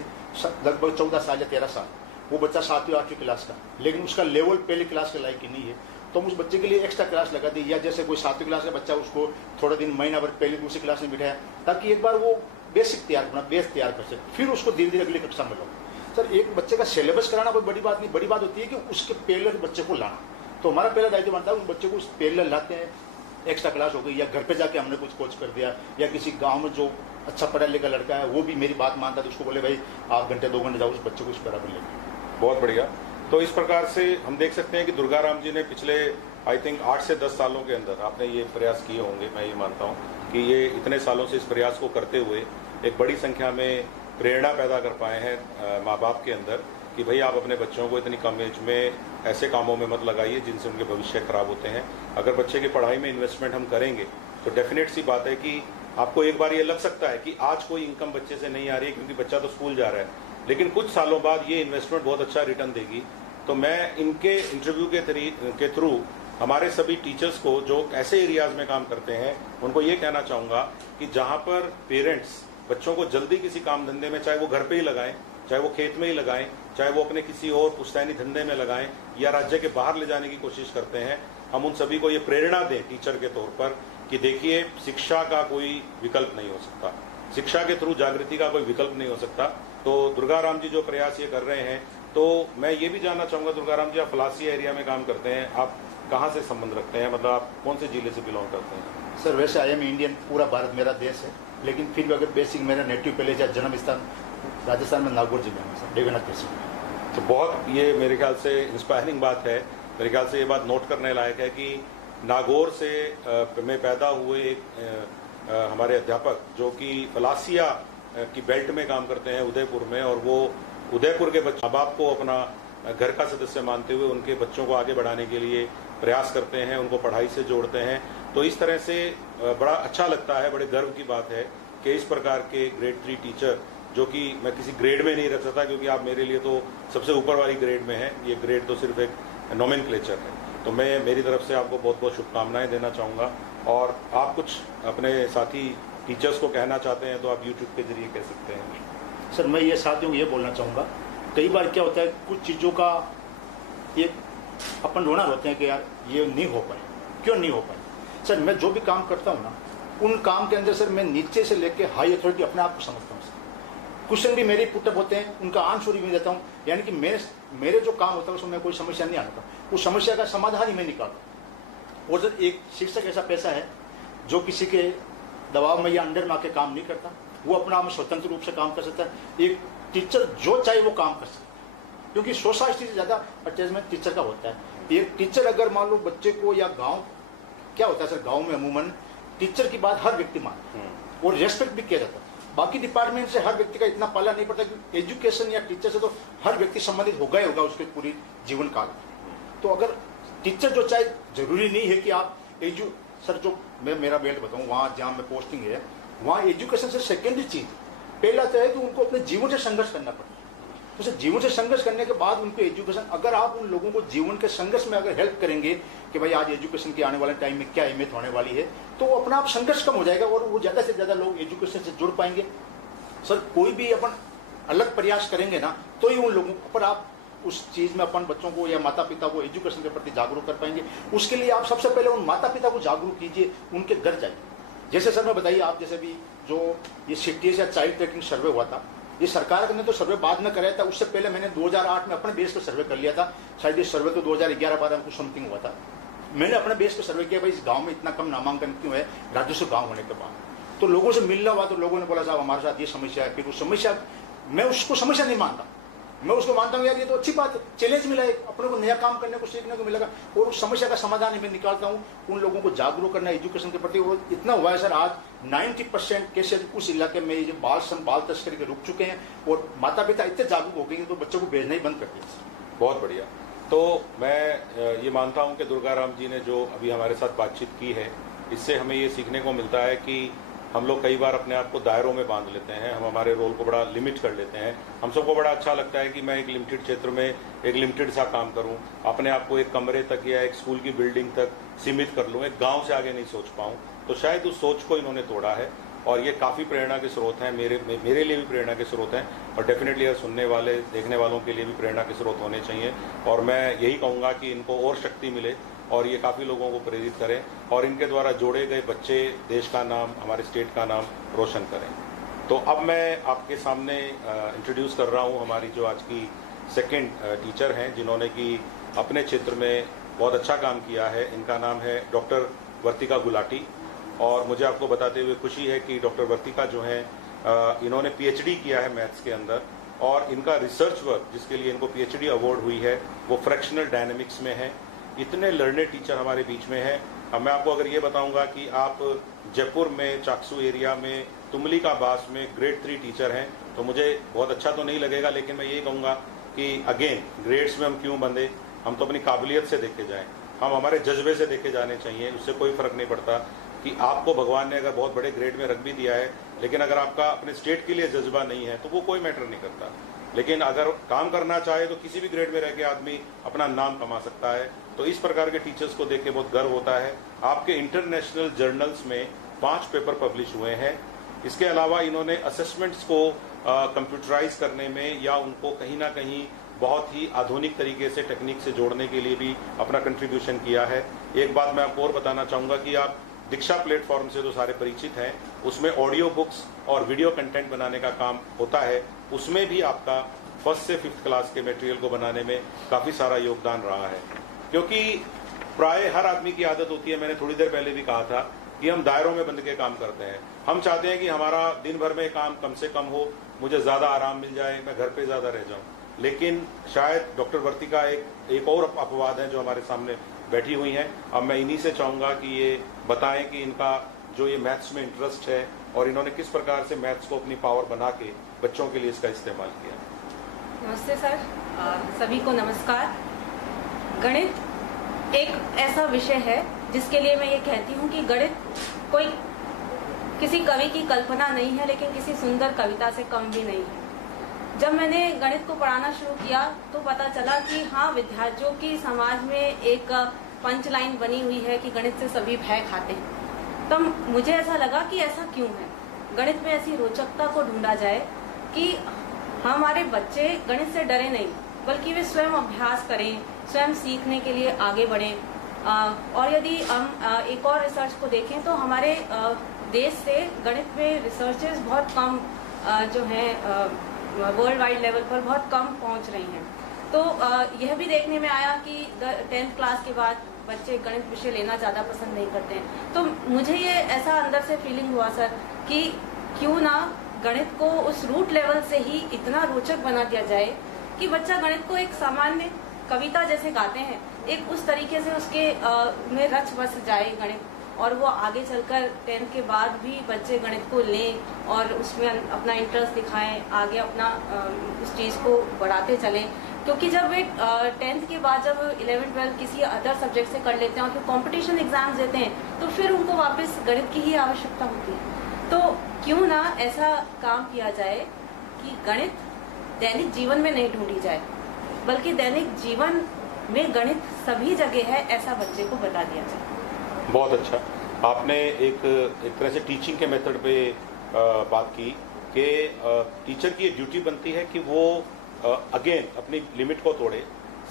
लगभग 14 साल या 13 साल, वो बच्चा 7वीं 8वीं क्लास का, लेकिन उसका लेवल पहली क्लास के लायक ही नहीं है, तो हम उस बच्चे के लिए एक्स्ट्रा क्लास लगा दी। या जैसे कोई 7वीं क्लास का बच्चा, उसको थोड़ा दिन महीना भर पहली दूसरी क्लास में बिठाया ताकि एक बार वो बेसिक तैयार अपना बेस तैयार कर सके, फिर उसको धीरे धीरे अगली कक्षा में लो। सर एक बच्चे का सिलेबस कराना कोई बड़ी बात नहीं, बड़ी बात होती है कि उसके पहले बच्चे को लाना। तो हमारा पहला दायित्व बनता है उस बच्चे को पैरेलल लाते हैं, एक्स्ट्रा क्लास हो गई या घर पे जाके हमने कुछ कोच कर दिया, या किसी गांव में जो अच्छा पढ़ा लिखा लड़का है वो भी मेरी बात मानता है तो उसको बोले भाई आप घंटे 2 घंटे जाओ उस बच्चे को इस बराबर लेके। बहुत बढ़िया। तो इस प्रकार से हम देख सकते हैं कि दुर्गाराम जी ने पिछले आई थिंक 8 से 10 सालों के अंदर आपने ये प्रयास किए होंगे, मैं ये मानता हूँ कि ये इतने सालों से इस प्रयास को करते हुए एक बड़ी संख्या में प्रेरणा पैदा कर पाए हैं माँ बाप के अंदर कि भाई आप अपने बच्चों को इतनी कम एज में ऐसे कामों में मत लगाइए जिनसे उनके भविष्य खराब होते हैं। अगर बच्चे की पढ़ाई में इन्वेस्टमेंट हम करेंगे तो डेफिनेट सी बात है कि आपको एक बार ये लग सकता है कि आज कोई इनकम बच्चे से नहीं आ रही है क्योंकि बच्चा तो स्कूल जा रहा है, लेकिन कुछ सालों बाद ये इन्वेस्टमेंट बहुत अच्छा रिटर्न देगी। तो मैं इनके इंटरव्यू के थ्रू हमारे सभी टीचर्स को जो ऐसे एरियाज में काम करते हैं उनको ये कहना चाहूँगा कि जहाँ पर पेरेंट्स बच्चों को जल्दी किसी काम धंधे में, चाहे वो घर पे ही लगाएं, चाहे वो खेत में ही लगाएं, चाहे वो अपने किसी और पुश्तैनी धंधे में लगाएं या राज्य के बाहर ले जाने की कोशिश करते हैं, हम उन सभी को ये प्रेरणा दें टीचर के तौर पर कि देखिए शिक्षा का कोई विकल्प नहीं हो सकता, शिक्षा के थ्रू जागृति का कोई विकल्प नहीं हो सकता। तो दुर्गाराम जी जो प्रयास ये कर रहे हैं, तो मैं ये भी जानना चाहूँगा दुर्गाराम जी, आप फलासिया एरिया में काम करते हैं, आप कहाँ से संबंध रखते हैं, मतलब आप कौन से जिले से बिलोंग करते हैं? सर वैसे आई एम इंडियन, पूरा भारत मेरा देश है, लेकिन फिर भी अगर बेसिक मेरा नेटिव प्लेस या जन्म स्थान राजस्थान में नागौर जिले में सर, देवनाथ तहसील में। तो बहुत ये मेरे ख्याल से इंस्पायरिंग बात है। मेरे ख्याल से ये बात नोट करने लायक है कि नागौर से में पैदा हुए एक हमारे अध्यापक जो कि फलासिया की बेल्ट में काम करते हैं उदयपुर में, और वो उदयपुर के माँ बाप को अपना घर का सदस्य मानते हुए उनके बच्चों को आगे बढ़ाने के लिए प्रयास करते हैं, उनको पढ़ाई से जोड़ते हैं। तो इस तरह से बड़ा अच्छा लगता है, बड़े गर्व की बात है कि इस प्रकार के ग्रेड 3 टीचर, जो कि मैं किसी ग्रेड में नहीं रख सकता क्योंकि आप मेरे लिए तो सबसे ऊपर वाली ग्रेड में हैं, ये ग्रेड तो सिर्फ एक नोमेनक्लेचर है। तो मैं मेरी तरफ से आपको बहुत बहुत शुभकामनाएं देना चाहूँगा, और आप कुछ अपने साथी टीचर्स को कहना चाहते हैं तो आप यूट्यूब के जरिए कह सकते हैं। सर मैं ये साथियों को ये बोलना चाहूँगा, कई बार क्या होता है कुछ चीज़ों का एक अपन रोना होते हैं कि यार ये नहीं हो पाए, क्यों नहीं हो पाए। सर मैं जो भी काम करता हूँ ना, उन काम के अंदर सर मैं नीचे से लेके हाई अथॉरिटी अपने आप को समझता हूँ। क्वेश्चन भी मेरे पुटअप होते हैं, उनका आंसर भी देता हूँ, यानी कि मेरे जो काम होता है उसमें कोई समस्या नहीं आता, उस समस्या का समाधान ही मैं निकालता। और सर एक शिक्षक ऐसा पैसा है जो किसी के दबाव में या अंडर में आके काम नहीं करता, वो अपना आप स्वतंत्र रूप से काम कर सकता है। एक टीचर जो चाहे वो काम कर सकता है, क्योंकि सोसाइटी से ज़्यादा अटैचमेंट टीचर का होता है। एक टीचर अगर मान लो बच्चे को, या गाँव क्या होता है सर, गाँव में अमूमन टीचर की बात हर व्यक्ति मानता है और रेस्पेक्ट भी किया जाता है। बाकी डिपार्टमेंट से हर व्यक्ति का इतना पाला नहीं पड़ता, क्योंकि एजुकेशन या टीचर से तो हर व्यक्ति संबंधित होगा ही होगा उसके पूरी जीवन काल में। तो अगर टीचर जो चाहे, जरूरी नहीं है कि आप सर जो मैं मेरा बेल्ट बताऊँ, वहाँ जहाँ में पोस्टिंग है वहाँ एजुकेशन से सेकेंडरी चीज, पहला तो है कि उनको अपने जीवन से संघर्ष करना पड़ता है। तो जीवन से संघर्ष करने के बाद उनको एजुकेशन, अगर आप उन लोगों को जीवन के संघर्ष में अगर हेल्प करेंगे कि भाई आज एजुकेशन की आने वाले टाइम में क्या अहमियत होने वाली है, तो वो अपना आप संघर्ष कम हो जाएगा और वो ज़्यादा से ज़्यादा लोग एजुकेशन से जुड़ पाएंगे। सर कोई भी अपन अलग प्रयास करेंगे ना, तो ही उन लोगों पर आप उस चीज़ में अपन बच्चों को या माता पिता को एजुकेशन के प्रति जागरूक कर पाएंगे। उसके लिए आप सबसे पहले उन माता पिता को जागरूक कीजिए, उनके घर जाइए। जैसे सर मैं बताइए, आप जैसे भी जो ये सिटीज या चाइल्ड ट्रैकिंग सर्वे हुआ था, ये सरकार ने तो सर्वे बाद में कराया था, उससे पहले मैंने 2008 में अपने बेस पर सर्वे कर लिया था। शायद ये सर्वे तो 2011-12 में कुछ समथिंग हुआ था। मैंने अपने बेस पर सर्वे किया, भाई इस गांव में इतना कम नामांकन क्यों है राजस्व गांव होने के बाद। तो लोगों से मिलना हुआ तो लोगों ने बोला साहब हमारे साथ ये समस्या है। फिर उस समस्या, मैं उसको समस्या नहीं मानता, मैं उसको मानता हूँ यार ये तो अच्छी बात है, चैलेंज मिला है, अपने को नया काम करने को सीखने को मिलेगा, और उस समस्या का समाधान मैं निकालता हूँ। उन लोगों को जागरूक करना एजुकेशन के प्रति। और इतना हुआ है सर, आज 90% केसेज उस इलाके में ये बाल तस्करी के रुक चुके हैं और माता पिता इतने जागरूक हो गए हैं तो बच्चों को भेजना ही बंद कर दिया। बहुत बढ़िया। तो मैं ये मानता हूँ कि दुर्गाराम जी ने जो अभी हमारे साथ बातचीत की है, इससे हमें ये सीखने को मिलता है कि हम लोग कई बार अपने आप को दायरों में बांध लेते हैं, हम हमारे रोल को बड़ा लिमिट कर लेते हैं। हम सबको बड़ा अच्छा लगता है कि मैं एक लिमिटेड क्षेत्र में एक लिमिटेड सा काम करूं, अपने आप को एक कमरे तक या एक स्कूल की बिल्डिंग तक सीमित कर लूं, एक गांव से आगे नहीं सोच पाऊं। तो शायद उस सोच को इन्होंने तोड़ा है और ये काफ़ी प्रेरणा के स्रोत हैं, मेरे लिए भी प्रेरणा के स्रोत हैं और डेफिनेटली सुनने वाले देखने वालों के लिए भी प्रेरणा के स्रोत होने चाहिए। और मैं यही कहूँगा कि इनको और शक्ति मिले और ये काफ़ी लोगों को प्रेरित करें और इनके द्वारा जोड़े गए बच्चे देश का नाम, हमारे स्टेट का नाम रोशन करें। तो अब मैं आपके सामने इंट्रोड्यूस कर रहा हूँ हमारी जो आज की सेकंड टीचर हैं, जिन्होंने कि अपने क्षेत्र में बहुत अच्छा काम किया है। इनका नाम है डॉक्टर वर्तिका गुलाटी और मुझे आपको बताते हुए खुशी है कि डॉक्टर वर्तिका जो हैं इन्होंने पीएचडी किया है मैथ्स के अंदर और इनका रिसर्च वर्क जिसके लिए इनको पीएचडी अवार्ड हुई है वो फ्रैक्शनल डायनेमिक्स में है। इतने लर्नेड टीचर हमारे बीच में है। अब मैं आपको अगर ये बताऊंगा कि आप जयपुर में चाकसू एरिया में तुमली का बास में ग्रेड 3 टीचर हैं तो मुझे बहुत अच्छा तो नहीं लगेगा, लेकिन मैं ये कहूँगा कि अगेन ग्रेड्स में हम क्यों बंधे, हम तो अपनी काबिलियत से देखे जाएं, हम हमारे जज्बे से देखे जाने चाहिए। उससे कोई फर्क नहीं पड़ता कि आपको भगवान ने अगर बहुत बड़े ग्रेड में रख भी दिया है, लेकिन अगर आपका अपने स्टेट के लिए जज्बा नहीं है तो वो कोई मैटर नहीं करता। लेकिन अगर काम करना चाहे तो किसी भी ग्रेड में रह के आदमी अपना नाम कमा सकता है। तो इस प्रकार के टीचर्स को देख के बहुत गर्व होता है। आपके इंटरनेशनल जर्नल्स में 5 पेपर पब्लिश हुए हैं। इसके अलावा इन्होंने असेसमेंट्स को कंप्यूटराइज करने में या उनको कहीं ना कहीं बहुत ही आधुनिक तरीके से टेक्निक से जोड़ने के लिए भी अपना कंट्रीब्यूशन किया है। एक बात मैं आपको और बताना चाहूँगा कि आप दीक्षा प्लेटफॉर्म से तो सारे परिचित हैं, उसमें ऑडियो बुक्स और वीडियो कंटेंट बनाने का काम होता है। उसमें भी आपका 1st से 5th क्लास के मटेरियल को बनाने में काफ़ी सारा योगदान रहा है, क्योंकि प्राय हर आदमी की आदत होती है, मैंने थोड़ी देर पहले भी कहा था कि हम दायरों में बंध के काम करते हैं। हम चाहते हैं कि हमारा दिन भर में काम कम से कम हो, मुझे ज़्यादा आराम मिल जाए, मैं घर पे ज़्यादा रह जाऊँ। लेकिन शायद डॉक्टर वर्तिका एक और अपवाद है जो हमारे सामने बैठी हुई हैं। अब मैं इन्हीं से चाहूँगा कि ये बताएं कि इनका जो ये मैथ्स में इंटरेस्ट है और इन्होंने किस प्रकार से मैथ्स को अपनी पावर बना के बच्चों के लिए इसका इस्तेमाल किया। नमस्ते सर, सभी को नमस्कार। गणित एक ऐसा विषय है जिसके लिए मैं ये कहती हूँ कि गणित कोई किसी कवि की कल्पना नहीं है, लेकिन किसी सुंदर कविता से कम भी नहीं है। जब मैंने गणित को पढ़ाना शुरू किया तो पता चला कि हाँ, विद्यार्थियों की समाज में एक पंच लाइन बनी हुई है कि गणित से सभी भय खाते हैं। तब मुझे ऐसा लगा कि ऐसा क्यों है, गणित में ऐसी रोचकता को ढूंढा जाए कि हमारे बच्चे गणित से डरे नहीं, बल्कि वे स्वयं अभ्यास करें, स्वयं सीखने के लिए आगे बढ़ें। और यदि हम एक और रिसर्च को देखें तो हमारे देश से गणित में रिसर्चेस बहुत कम जो हैं वर्ल्ड वाइड लेवल पर बहुत कम पहुंच रही हैं। तो यह भी देखने में आया कि 10th क्लास के बाद बच्चे गणित विषय लेना ज़्यादा पसंद नहीं करते हैं। तो मुझे ये ऐसा अंदर से फीलिंग हुआ सर कि क्यों ना गणित को उस रूट लेवल से ही इतना रोचक बना दिया जाए कि बच्चा गणित को एक सामान्य कविता जैसे गाते हैं, एक उस तरीके से उसके में रच बस जाए गणित, और वो आगे चलकर 10th के बाद भी बच्चे गणित को लें और उसमें अपना इंटरेस्ट दिखाएं, आगे अपना उस चीज़ को बढ़ाते चलें। क्योंकि जब वे 10th के बाद जब 11th-12th किसी अदर सब्जेक्ट से कर लेते हैं और फिर कंपटीशन एग्जाम्स देते हैं, तो फिर उनको वापस गणित की ही आवश्यकता होती है। तो क्यों ना ऐसा काम किया जाए कि गणित दैनिक जीवन में नहीं ढूंढी जाए, बल्कि दैनिक जीवन में गणित सभी जगह है, ऐसा बच्चे को बता दिया जाए। बहुत अच्छा, आपने एक तरह से टीचिंग के मेथड पे बात की कि टीचर की ड्यूटी बनती है कि वो अगेन अपनी लिमिट को तोड़े,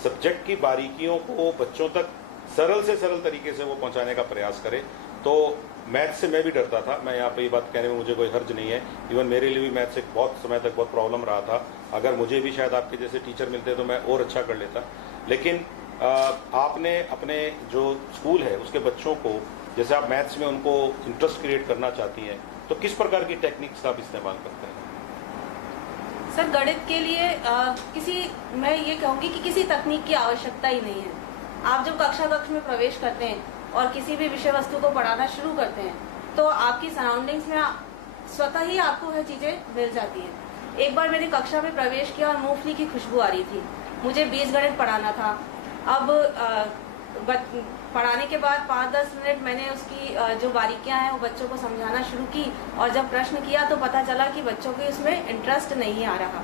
सब्जेक्ट की बारीकियों को बच्चों तक सरल से सरल तरीके से वो पहुंचाने का प्रयास करे। तो मैथ से मैं भी डरता था, मैं यहाँ पे ये बात कहने में मुझे कोई हर्ज नहीं है, इवन मेरे लिए भी मैथ से बहुत समय तक बहुत प्रॉब्लम रहा था। अगर मुझे भी शायद आपके जैसे टीचर मिलते तो मैं और अच्छा कर लेता। लेकिन आपने अपने जो स्कूल है उसके बच्चों को, जैसे आप मैथ्स में उनको इंटरेस्ट क्रिएट करना चाहती हैं, तो किस प्रकार की टेक्निक्स का आप इस्तेमाल करते हैं? सर, गणित के लिए मैं ये कहूँगी कि किसी तकनीक की आवश्यकता ही नहीं है। आप जब कक्ष में प्रवेश करते हैं और किसी भी विषय वस्तु को पढ़ाना शुरू करते हैं, तो आपकी सराउंडिंग्स में स्वतः ही आपको वह चीज़ें मिल जाती हैं। एक बार मैंने कक्षा में प्रवेश किया और मूंगफली की खुशबू आ रही थी। मुझे बीजगणित पढ़ाना था। अब पढ़ाने के बाद 5-10 मिनट मैंने उसकी जो बारीकियां हैं वो बच्चों को समझाना शुरू की, और जब प्रश्न किया तो पता चला कि बच्चों को इसमें इंटरेस्ट नहीं आ रहा।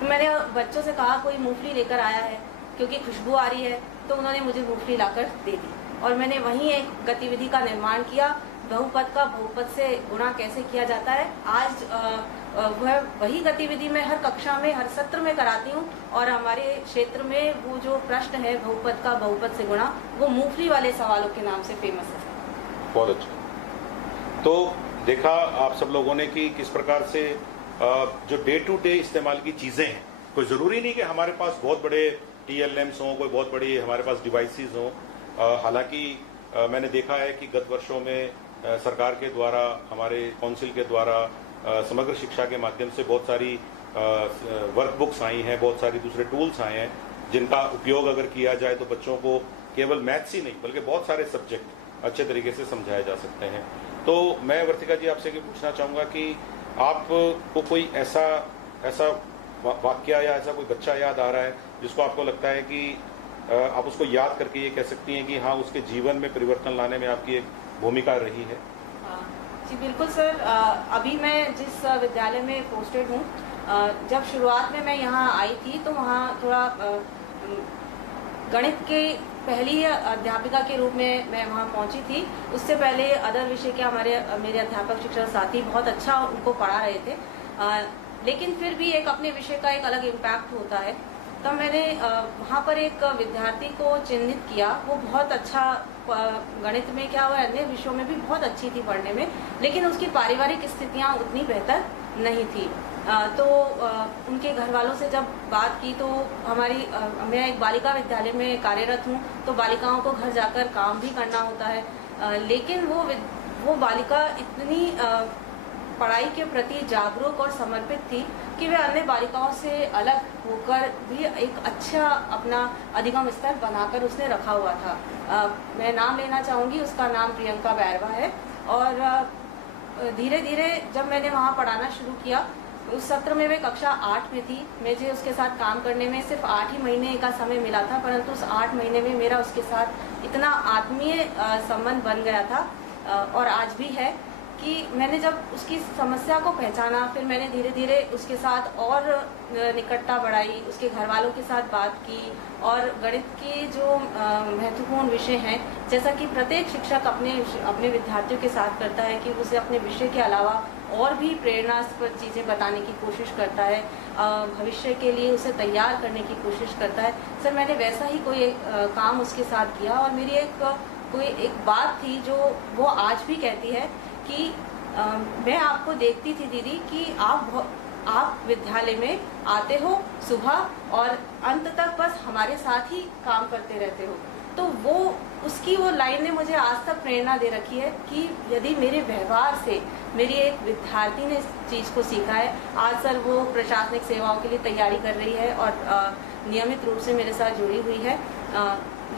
तो मैंने बच्चों से कहा कोई मूंगफली लेकर आया है, क्योंकि खुशबू आ रही है। तो उन्होंने मुझे मूंगफली लाकर दे दी, और मैंने वहीं एक गतिविधि का निर्माण किया, बहुपद का बहुपद से गुणा कैसे किया जाता है। आज वही गतिविधि मैं हर कक्षा में, हर सत्र में कराती हूँ, और हमारे क्षेत्र में वो जो प्रश्न है बहुपद का बहुपद से गुणा, वो मूंगफली वाले सवालों के नाम से फेमस है। बहुत अच्छा। तो देखा आप सब लोगों ने कि किस प्रकार से जो डे टू डे इस्तेमाल की चीज़ें हैं, कोई ज़रूरी नहीं कि हमारे पास बहुत बड़े TLMs हों, कोई बहुत बड़ी हमारे पास डिवाइसेस हों। हालांकि मैंने देखा है कि गत वर्षों में सरकार के द्वारा, हमारे काउंसिल के द्वारा समग्र शिक्षा के माध्यम से बहुत सारी वर्कबुक्स आई हैं, बहुत सारी दूसरे टूल्स आए हैं, जिनका उपयोग अगर किया जाए तो बच्चों को केवल मैथ्स ही नहीं बल्कि बहुत सारे सब्जेक्ट अच्छे तरीके से समझाए जा सकते हैं। तो मैं वर्तिका जी आपसे ये पूछना चाहूँगा कि आपको कोई ऐसा वाक्य या ऐसा कोई बच्चा याद आ रहा है जिसको आपको लगता है कि आप उसको याद करके ये कह सकती हैं कि हाँ, उसके जीवन में परिवर्तन लाने में आपकी एक भूमिका रही है? जी बिल्कुल सर। अभी मैं जिस विद्यालय में पोस्टेड हूँ, जब शुरुआत में मैं यहाँ आई थी तो वहाँ थोड़ा गणित के पहली अध्यापिका के रूप में मैं वहाँ पहुँची थी। उससे पहले अदर विषय के मेरे अध्यापक शिक्षक साथी बहुत अच्छा उनको पढ़ा रहे थे, लेकिन फिर भी एक अपने विषय का एक अलग इम्पैक्ट होता है। तब मैंने वहाँ पर एक विद्यार्थी को चिन्हित किया। वो बहुत अच्छा गणित में क्या हुआ, अन्य विषयों में भी बहुत अच्छी थी पढ़ने में, लेकिन उसकी पारिवारिक स्थितियाँ उतनी बेहतर नहीं थी। तो उनके घर वालों से जब बात की तो मैं एक बालिका विद्यालय में कार्यरत हूँ, तो बालिकाओं को घर जाकर काम भी करना होता है, लेकिन वो बालिका इतनी पढ़ाई के प्रति जागरूक और समर्पित थी कि वे अन्य बालिकाओं से अलग होकर भी एक अच्छा अपना अधिगम स्तर बनाकर उसने रखा हुआ था। मैं नाम लेना चाहूँगी, उसका नाम प्रियंका बैरवा है। और धीरे धीरे जब मैंने वहाँ पढ़ाना शुरू किया, उस सत्र में वे कक्षा 8 में थी। मुझे उसके साथ काम करने में सिर्फ 8 ही महीने का समय मिला था, परंतु उस 8 महीने में मेरा उसके साथ इतना आत्मीय संबंध बन गया था, और आज भी है, कि मैंने जब उसकी समस्या को पहचाना, फिर मैंने धीरे धीरे उसके साथ और निकटता बढ़ाई, उसके घर वालों के साथ बात की, और गणित के जो महत्वपूर्ण विषय हैं, जैसा कि प्रत्येक शिक्षक अपने विद्यार्थियों के साथ करता है कि उसे अपने विषय के अलावा और भी प्रेरणास्पद चीज़ें बताने की कोशिश करता है, भविष्य के लिए उसे तैयार करने की कोशिश करता है। सर, मैंने वैसा ही कोई काम उसके साथ किया, और मेरी एक बात थी जो वो आज भी कहती है कि मैं आपको देखती थी दीदी कि आप विद्यालय में आते हो सुबह और अंत तक बस हमारे साथ ही काम करते रहते हो। तो वो उसकी वो लाइन ने मुझे आज तक प्रेरणा दे रखी है कि यदि मेरे व्यवहार से मेरी एक विद्यार्थी ने इस चीज़ को सीखा है, आज सर वो प्रशासनिक सेवाओं के लिए तैयारी कर रही है और नियमित रूप से मेरे साथ जुड़ी हुई है।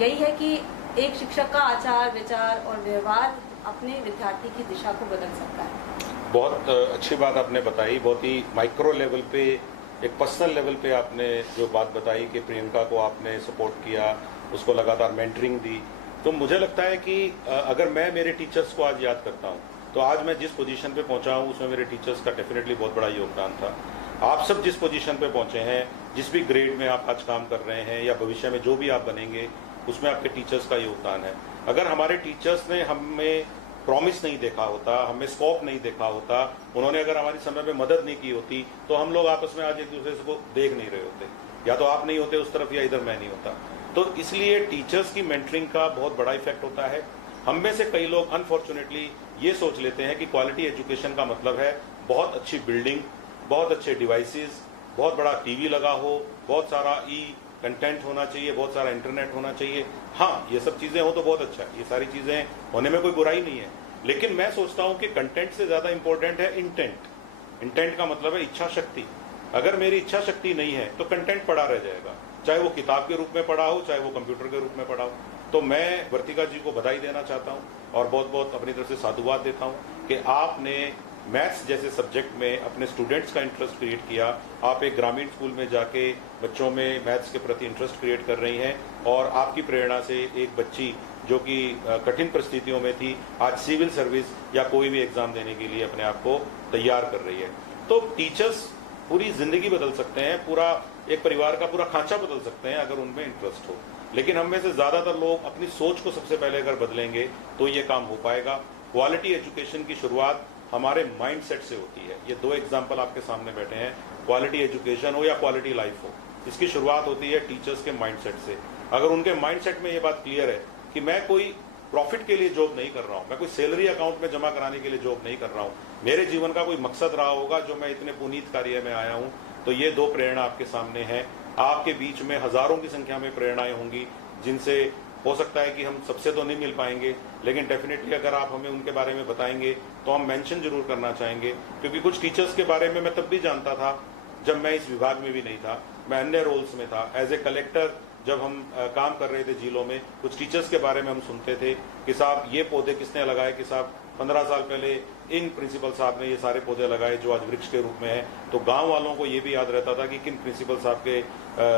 यही है कि एक शिक्षक का आचार विचार और व्यवहार अपने विद्यार्थी की दिशा को बदल सकता है। बहुत अच्छी बात आपने बताई, बहुत ही माइक्रो लेवल पे, एक पर्सनल लेवल पे आपने जो बात बताई कि प्रियंका को आपने सपोर्ट किया, उसको लगातार मेंटरिंग दी। तो मुझे लगता है कि अगर मैं मेरे टीचर्स को आज याद करता हूँ तो आज मैं जिस पोजीशन पे पहुंचा हूँ उसमें मेरे टीचर्स का डेफिनेटली बहुत बड़ा योगदान था। आप सब जिस पोजीशन पे पहुंचे हैं, जिस भी ग्रेड में आप आज काम कर रहे हैं या भविष्य में जो भी आप बनेंगे, उसमें आपके टीचर्स का योगदान है। अगर हमारे टीचर्स ने हमें प्रॉमिस नहीं देखा होता, हमें स्कोप नहीं देखा होता, उन्होंने अगर हमारी समय पे मदद नहीं की होती, तो हम लोग आपस में आज एक दूसरे को देख नहीं रहे होते। या तो आप नहीं होते उस तरफ या इधर मैं नहीं होता। तो इसलिए टीचर्स की मेंटरिंग का बहुत बड़ा इफेक्ट होता है। हम में से कई लोग अनफॉर्चुनेटली ये सोच लेते हैं कि क्वालिटी एजुकेशन का मतलब है बहुत अच्छी बिल्डिंग, बहुत अच्छे डिवाइसेस, बहुत बड़ा टीवी लगा हो, बहुत सारा कंटेंट होना चाहिए, बहुत सारा इंटरनेट होना चाहिए। हाँ, ये सब चीजें हो तो बहुत अच्छा है, ये सारी चीजें होने में कोई बुराई नहीं है। लेकिन मैं सोचता हूं कि कंटेंट से ज्यादा इंपॉर्टेंट है इंटेंट। इंटेंट का मतलब है इच्छा शक्ति। अगर मेरी इच्छा शक्ति नहीं है तो कंटेंट पड़ा रह जाएगा, चाहे वो किताब के रूप में पढ़ा हो, चाहे वो कंप्यूटर के रूप में पढ़ा हो। तो मैं वर्तिका जी को बधाई देना चाहता हूं और बहुत बहुत अपनी तरफ से साधुवाद देता हूं कि आपने मैथ्स जैसे सब्जेक्ट में अपने स्टूडेंट्स का इंटरेस्ट क्रिएट किया। आप एक ग्रामीण स्कूल में जाके बच्चों में मैथ्स के प्रति इंटरेस्ट क्रिएट कर रही हैं और आपकी प्रेरणा से एक बच्ची जो कि कठिन परिस्थितियों में थी, आज सिविल सर्विस या कोई भी एग्जाम देने के लिए अपने आप को तैयार कर रही है। तो टीचर्स पूरी जिंदगी बदल सकते हैं, पूरा एक परिवार का पूरा खांचा बदल सकते हैं अगर उनमें इंटरेस्ट हो। लेकिन हम में से ज्यादातर लोग अपनी सोच को सबसे पहले अगर बदलेंगे तो ये काम हो पाएगा। क्वालिटी एजुकेशन की शुरुआत हमारे माइंडसेट से होती है। ये दो एग्जाम्पल आपके सामने बैठे हैं, क्वालिटी एजुकेशन हो या क्वालिटी लाइफ हो, इसकी शुरुआत होती है टीचर्स के माइंडसेट से। अगर उनके माइंडसेट में ये बात क्लियर है कि मैं कोई प्रॉफिट के लिए जॉब नहीं कर रहा हूं, मैं कोई सैलरी अकाउंट में जमा कराने के लिए जॉब नहीं कर रहा हूं, मेरे जीवन का कोई मकसद रहा होगा जो मैं इतने पुनीत कार्य में आया हूं, तो ये दो प्रेरणा आपके सामने है। आपके बीच में हजारों की संख्या में प्रेरणाएं होंगी जिनसे हो सकता है कि हम सबसे तो नहीं मिल पाएंगे, लेकिन डेफिनेटली अगर आप हमें उनके बारे में बताएंगे तो हम मेंशन जरूर करना चाहेंगे। क्योंकि कुछ टीचर्स के बारे में मैं तब भी जानता था जब मैं इस विभाग में भी नहीं था, मैं अन्य रोल्स में था। एज ए कलेक्टर जब हम काम कर रहे थे जिलों में, कुछ टीचर्स के बारे में हम सुनते थे कि साहब ये पौधे किसने लगाए, कि साहब 15 साल पहले इन प्रिंसिपल साहब ने ये सारे पौधे लगाए जो आज वृक्ष के रूप में है। तो गांव वालों को ये भी याद रहता था कि किन प्रिंसिपल साहब के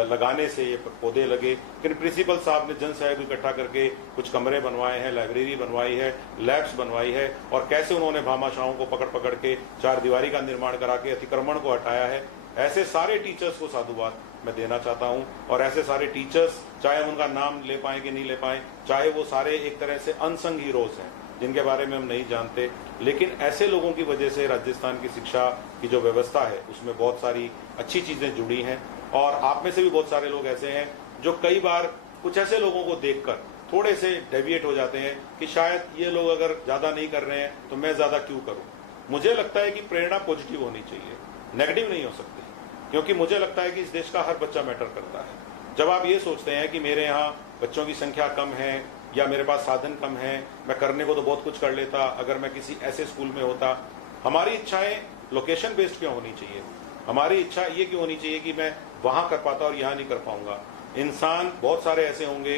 लगाने से ये पौधे लगे, किन प्रिंसिपल साहब ने जन सहयोग इकट्ठा करके कुछ कमरे बनवाए हैं, लाइब्रेरी बनवाई है, लैब्स बनवाई है, और कैसे उन्होंने भामाशाहों को पकड़ पकड़ के चार दीवारी का निर्माण करा के अतिक्रमण को हटाया है। ऐसे सारे टीचर्स को साधुवाद मैं देना चाहता हूं। और ऐसे सारे टीचर्स, चाहे हम उनका नाम ले पाए कि नहीं ले पाए, चाहे वो सारे एक तरह से अनसंग हीरोज हैं जिनके बारे में हम नहीं जानते, लेकिन ऐसे लोगों की वजह से राजस्थान की शिक्षा की जो व्यवस्था है उसमें बहुत सारी अच्छी चीजें जुड़ी हैं। और आप में से भी बहुत सारे लोग ऐसे हैं जो कई बार कुछ ऐसे लोगों को देखकर थोड़े से डेविएट हो जाते हैं कि शायद ये लोग अगर ज्यादा नहीं कर रहे हैं तो मैं ज्यादा क्यों करूं। मुझे लगता है कि प्रेरणा पॉजिटिव होनी चाहिए, नेगेटिव नहीं हो सकती, क्योंकि मुझे लगता है कि इस देश का हर बच्चा मैटर करता है। जब आप ये सोचते हैं कि मेरे यहाँ बच्चों की संख्या कम है या मेरे पास साधन कम है, मैं करने को तो बहुत कुछ कर लेता अगर मैं किसी ऐसे स्कूल में होता। हमारी इच्छाएं लोकेशन बेस्ड क्यों होनी चाहिए? हमारी इच्छा ये क्यों होनी चाहिए कि मैं वहां कर पाता और यहाँ नहीं कर पाऊंगा? इंसान बहुत सारे ऐसे होंगे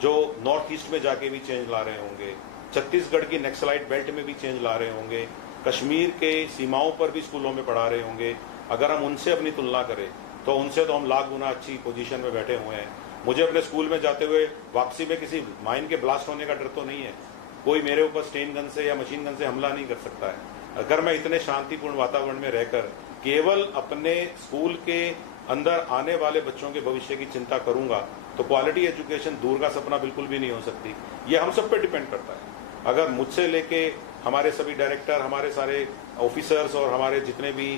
जो नॉर्थ ईस्ट में जाके भी चेंज ला रहे होंगे, छत्तीसगढ़ की नक्सलाइट बेल्ट में भी चेंज ला रहे होंगे, कश्मीर के सीमाओं पर भी स्कूलों में पढ़ा रहे होंगे। अगर हम उनसे अपनी तुलना करें तो उनसे तो हम लाख गुना अच्छी पोजीशन में बैठे हुए हैं। मुझे अपने स्कूल में जाते हुए वापसी में किसी माइन के ब्लास्ट होने का डर तो नहीं है, कोई मेरे ऊपर स्टेन गन से या मशीन गन से हमला नहीं कर सकता है। अगर मैं इतने शांतिपूर्ण वातावरण में रहकर केवल अपने स्कूल के अंदर आने वाले बच्चों के भविष्य की चिंता करूंगा तो क्वालिटी एजुकेशन दूर का सपना बिल्कुल भी नहीं हो सकती। ये हम सब पे डिपेंड करता है। अगर मुझसे लेके हमारे सभी डायरेक्टर, हमारे सारे ऑफिसर्स और हमारे जितने भी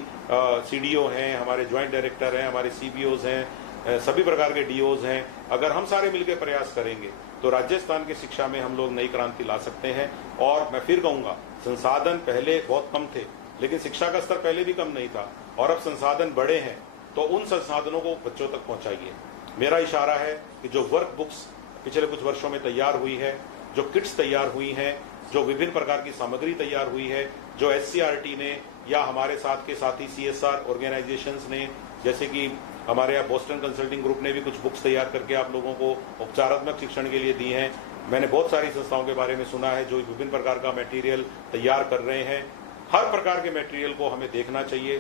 सीडीओ हैं, हमारे ज्वाइंट डायरेक्टर हैं, हमारे सीबीओज हैं, सभी प्रकार के डीओज हैं, अगर हम सारे मिलकर प्रयास करेंगे तो राजस्थान की शिक्षा में हम लोग नई क्रांति ला सकते हैं। और मैं फिर कहूंगा, संसाधन पहले बहुत कम थे लेकिन शिक्षा का स्तर पहले भी कम नहीं था, और अब संसाधन बड़े हैं तो उन संसाधनों को बच्चों तक पहुंचाइए। मेरा इशारा है कि जो वर्क बुक्स पिछले कुछ वर्षों में तैयार हुई है, जो किट्स तैयार हुई हैं, जो विभिन्न प्रकार की सामग्री तैयार हुई है, जो SCRT ने या हमारे साथ के साथी CSR ऑर्गेनाइजेशंस ने, जैसे कि हमारे यहाँ बोस्टन कंसल्टिंग ग्रुप ने भी कुछ बुक्स तैयार करके आप लोगों को उपचारात्मक शिक्षण के लिए दी हैं। मैंने बहुत सारी संस्थाओं के बारे में सुना है जो विभिन्न प्रकार का मटेरियल तैयार कर रहे हैं। हर प्रकार के मटेरियल को हमें देखना चाहिए।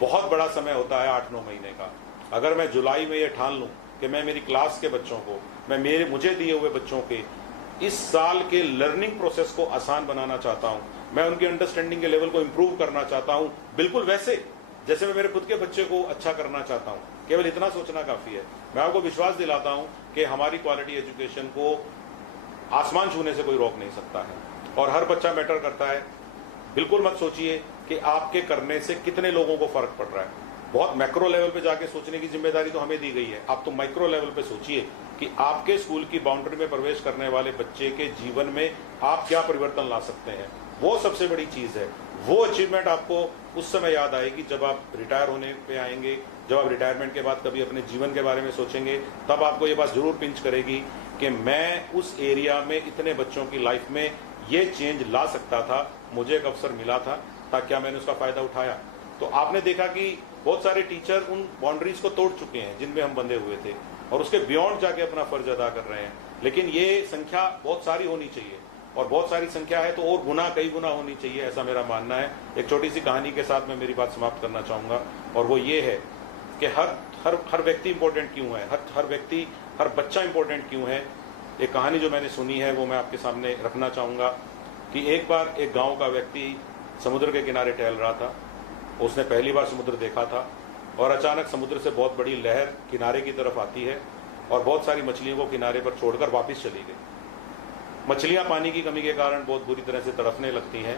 बहुत बड़ा समय होता है 8-9 महीने का। अगर मैं जुलाई में ये ठान लूं कि मैं मेरी क्लास के बच्चों को, मैं मुझे दिए हुए बच्चों के इस साल के लर्निंग प्रोसेस को आसान बनाना चाहता हूं, मैं उनकी अंडरस्टैंडिंग के लेवल को इंप्रूव करना चाहता हूं, बिल्कुल वैसे जैसे मैं मेरे खुद के बच्चे को अच्छा करना चाहता हूं, केवल इतना सोचना काफी है। मैं आपको विश्वास दिलाता हूं कि हमारी क्वालिटी एजुकेशन को आसमान छूने से कोई रोक नहीं सकता है और हर बच्चा मैटर करता है। बिल्कुल मत सोचिए कि आपके करने से कितने लोगों को फर्क पड़ रहा है। बहुत मैक्रो लेवल पे जाके सोचने की जिम्मेदारी तो हमें दी गई है। आप तो माइक्रो लेवल पे सोचिए कि आपके स्कूल की बाउंड्री में प्रवेश करने वाले बच्चे के जीवन में आप क्या परिवर्तन ला सकते हैं। वो सबसे बड़ी चीज है। वो अचीवमेंट आपको उस समय याद आएगी जब आप रिटायर होने पे आएंगे, जब आप रिटायरमेंट के बाद कभी अपने जीवन के बारे में सोचेंगे, तब आपको ये बात जरूर पिंच करेगी कि मैं उस एरिया में इतने बच्चों की लाइफ में ये चेंज ला सकता था, मुझे एक अवसर मिला था, क्या मैंने उसका फायदा उठाया। तो आपने देखा कि बहुत सारे टीचर उन बाउंड्रीज को तोड़ चुके हैं जिनमें हम बंधे हुए थे और उसके बियॉन्ड जाके अपना फर्ज अदा कर रहे हैं। लेकिन ये संख्या बहुत सारी होनी चाहिए और बहुत सारी संख्या है तो और गुना, कई गुना होनी चाहिए, ऐसा मेरा मानना है। एक छोटी सी कहानी के साथ मैं मेरी बात समाप्त करना चाहूंगा और वो ये है कि हर व्यक्ति इंपॉर्टेंट क्यों है, हर व्यक्ति, हर बच्चा इंपॉर्टेंट क्यों है। एक कहानी जो मैंने सुनी है वो मैं आपके सामने रखना चाहूंगा कि एक बार एक गांव का व्यक्ति समुद्र के किनारे टहल रहा था। उसने पहली बार समुद्र देखा था और अचानक समुद्र से बहुत बड़ी लहर किनारे की तरफ आती है और बहुत सारी मछलियों को किनारे पर छोड़कर वापस चली गई। मछलियां पानी की कमी के कारण बहुत बुरी तरह से तड़पने लगती हैं।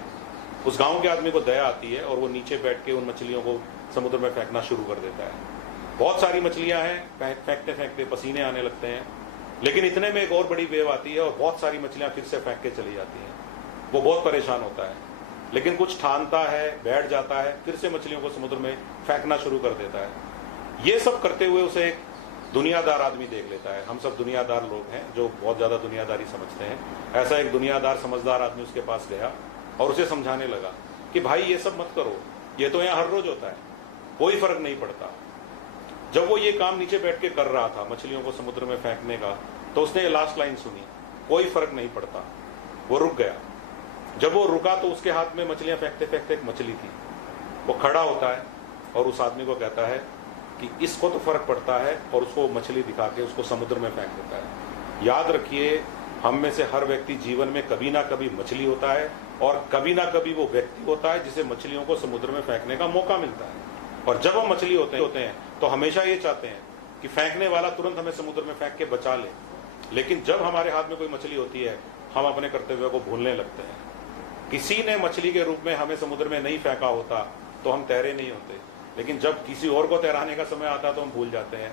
उस गांव के आदमी को दया आती है और वो नीचे बैठ के उन मछलियों को समुद्र में फेंकना शुरू कर देता है। बहुत सारी मछलियां हैं, फेंकते फेंकते पसीने आने लगते हैं, लेकिन इतने में एक और बड़ी वेव आती है और बहुत सारी मछलियां फिर से फेंक के चली जाती हैं। वो बहुत परेशान होता है, लेकिन कुछ ठानता है, बैठ जाता है, फिर से मछलियों को समुद्र में फेंकना शुरू कर देता है। ये सब करते हुए उसे एक दुनियादार आदमी देख लेता है। हम सब दुनियादार लोग हैं जो बहुत ज्यादा दुनियादारी समझते हैं। ऐसा एक दुनियादार समझदार आदमी उसके पास गया और उसे समझाने लगा कि भाई ये सब मत करो, ये तो यहाँ हर रोज होता है, कोई फर्क नहीं पड़ता। जब वो ये काम नीचे बैठ के कर रहा था मछलियों को समुद्र में फेंकने का, तो उसने ये लास्ट लाइन सुनी, कोई फर्क नहीं पड़ता। वो रुक गया। जब वो रुका तो उसके हाथ में मछलियां फेंकते फेंकते एक मछली थी। वो खड़ा होता है और उस आदमी को कहता है कि इसको तो फर्क पड़ता है, और उसको मछली दिखा के उसको समुद्र में फेंक देता है। याद रखिए, हम में से हर व्यक्ति जीवन में कभी ना कभी मछली होता है और कभी ना कभी वो व्यक्ति होता है जिसे मछलियों को समुद्र में फेंकने का मौका मिलता है। और जब हम मछली होते हैं तो हमेशा ये चाहते हैं कि फेंकने वाला तुरंत हमें समुद्र में फेंक के बचा ले, लेकिन जब हमारे हाथ में कोई मछली होती है हम अपने कर्तव्य को भूलने लगते हैं। किसी ने मछली के रूप में हमें समुद्र में नहीं फेंका होता तो हम तैरे नहीं होते, लेकिन जब किसी और को तैराने का समय आता है तो हम भूल जाते हैं।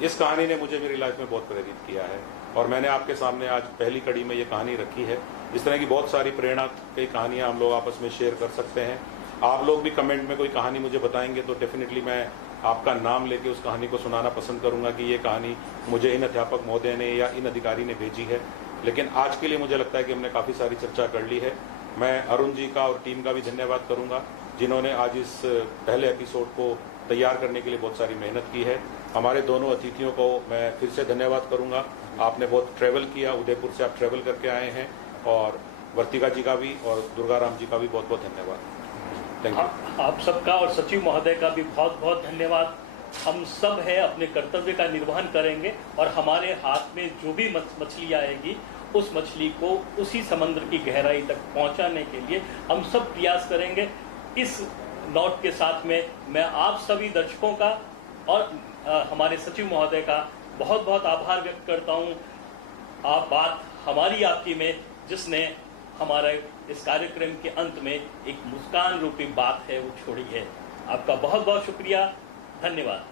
इस कहानी ने मुझे मेरी लाइफ में बहुत प्रेरित किया है और मैंने आपके सामने आज पहली कड़ी में ये कहानी रखी है। इस तरह की बहुत सारी प्रेरणा की कहानियां हम लोग आपस में शेयर कर सकते हैं। आप लोग भी कमेंट में कोई कहानी मुझे बताएंगे तो डेफिनेटली मैं आपका नाम लेके उस कहानी को सुनाना पसंद करूंगा कि ये कहानी मुझे इन अध्यापक महोदय ने या इन अधिकारी ने भेजी है। लेकिन आज के लिए मुझे लगता है कि हमने काफ़ी सारी चर्चा कर ली है। मैं अरुण जी का और टीम का भी धन्यवाद करूंगा जिन्होंने आज इस पहले एपिसोड को तैयार करने के लिए बहुत सारी मेहनत की है। हमारे दोनों अतिथियों को मैं फिर से धन्यवाद करूंगा। आपने बहुत ट्रैवल किया, उदयपुर से आप ट्रैवल करके आए हैं, और वर्तिका जी का भी और दुर्गाराम जी का भी बहुत बहुत धन्यवाद। Thank you. आप सबका और सचिव महोदय का भी बहुत बहुत धन्यवाद। हम सब है अपने कर्तव्य का निर्वहन करेंगे और हमारे हाथ में जो भी मछली आएगी उस मछली को उसी समंदर की गहराई तक पहुंचाने के लिए हम सब प्रयास करेंगे। इस नोट के साथ में मैं आप सभी दर्शकों का और हमारे सचिव महोदय का बहुत बहुत आभार व्यक्त करता हूं। आप बात हमारी आपकी में जिसने हमारे इस कार्यक्रम के अंत में एक मुस्कान रूपी बात है वो छोड़ी है। आपका बहुत बहुत शुक्रिया, धन्यवाद।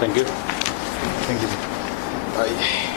Thank you. Thank you.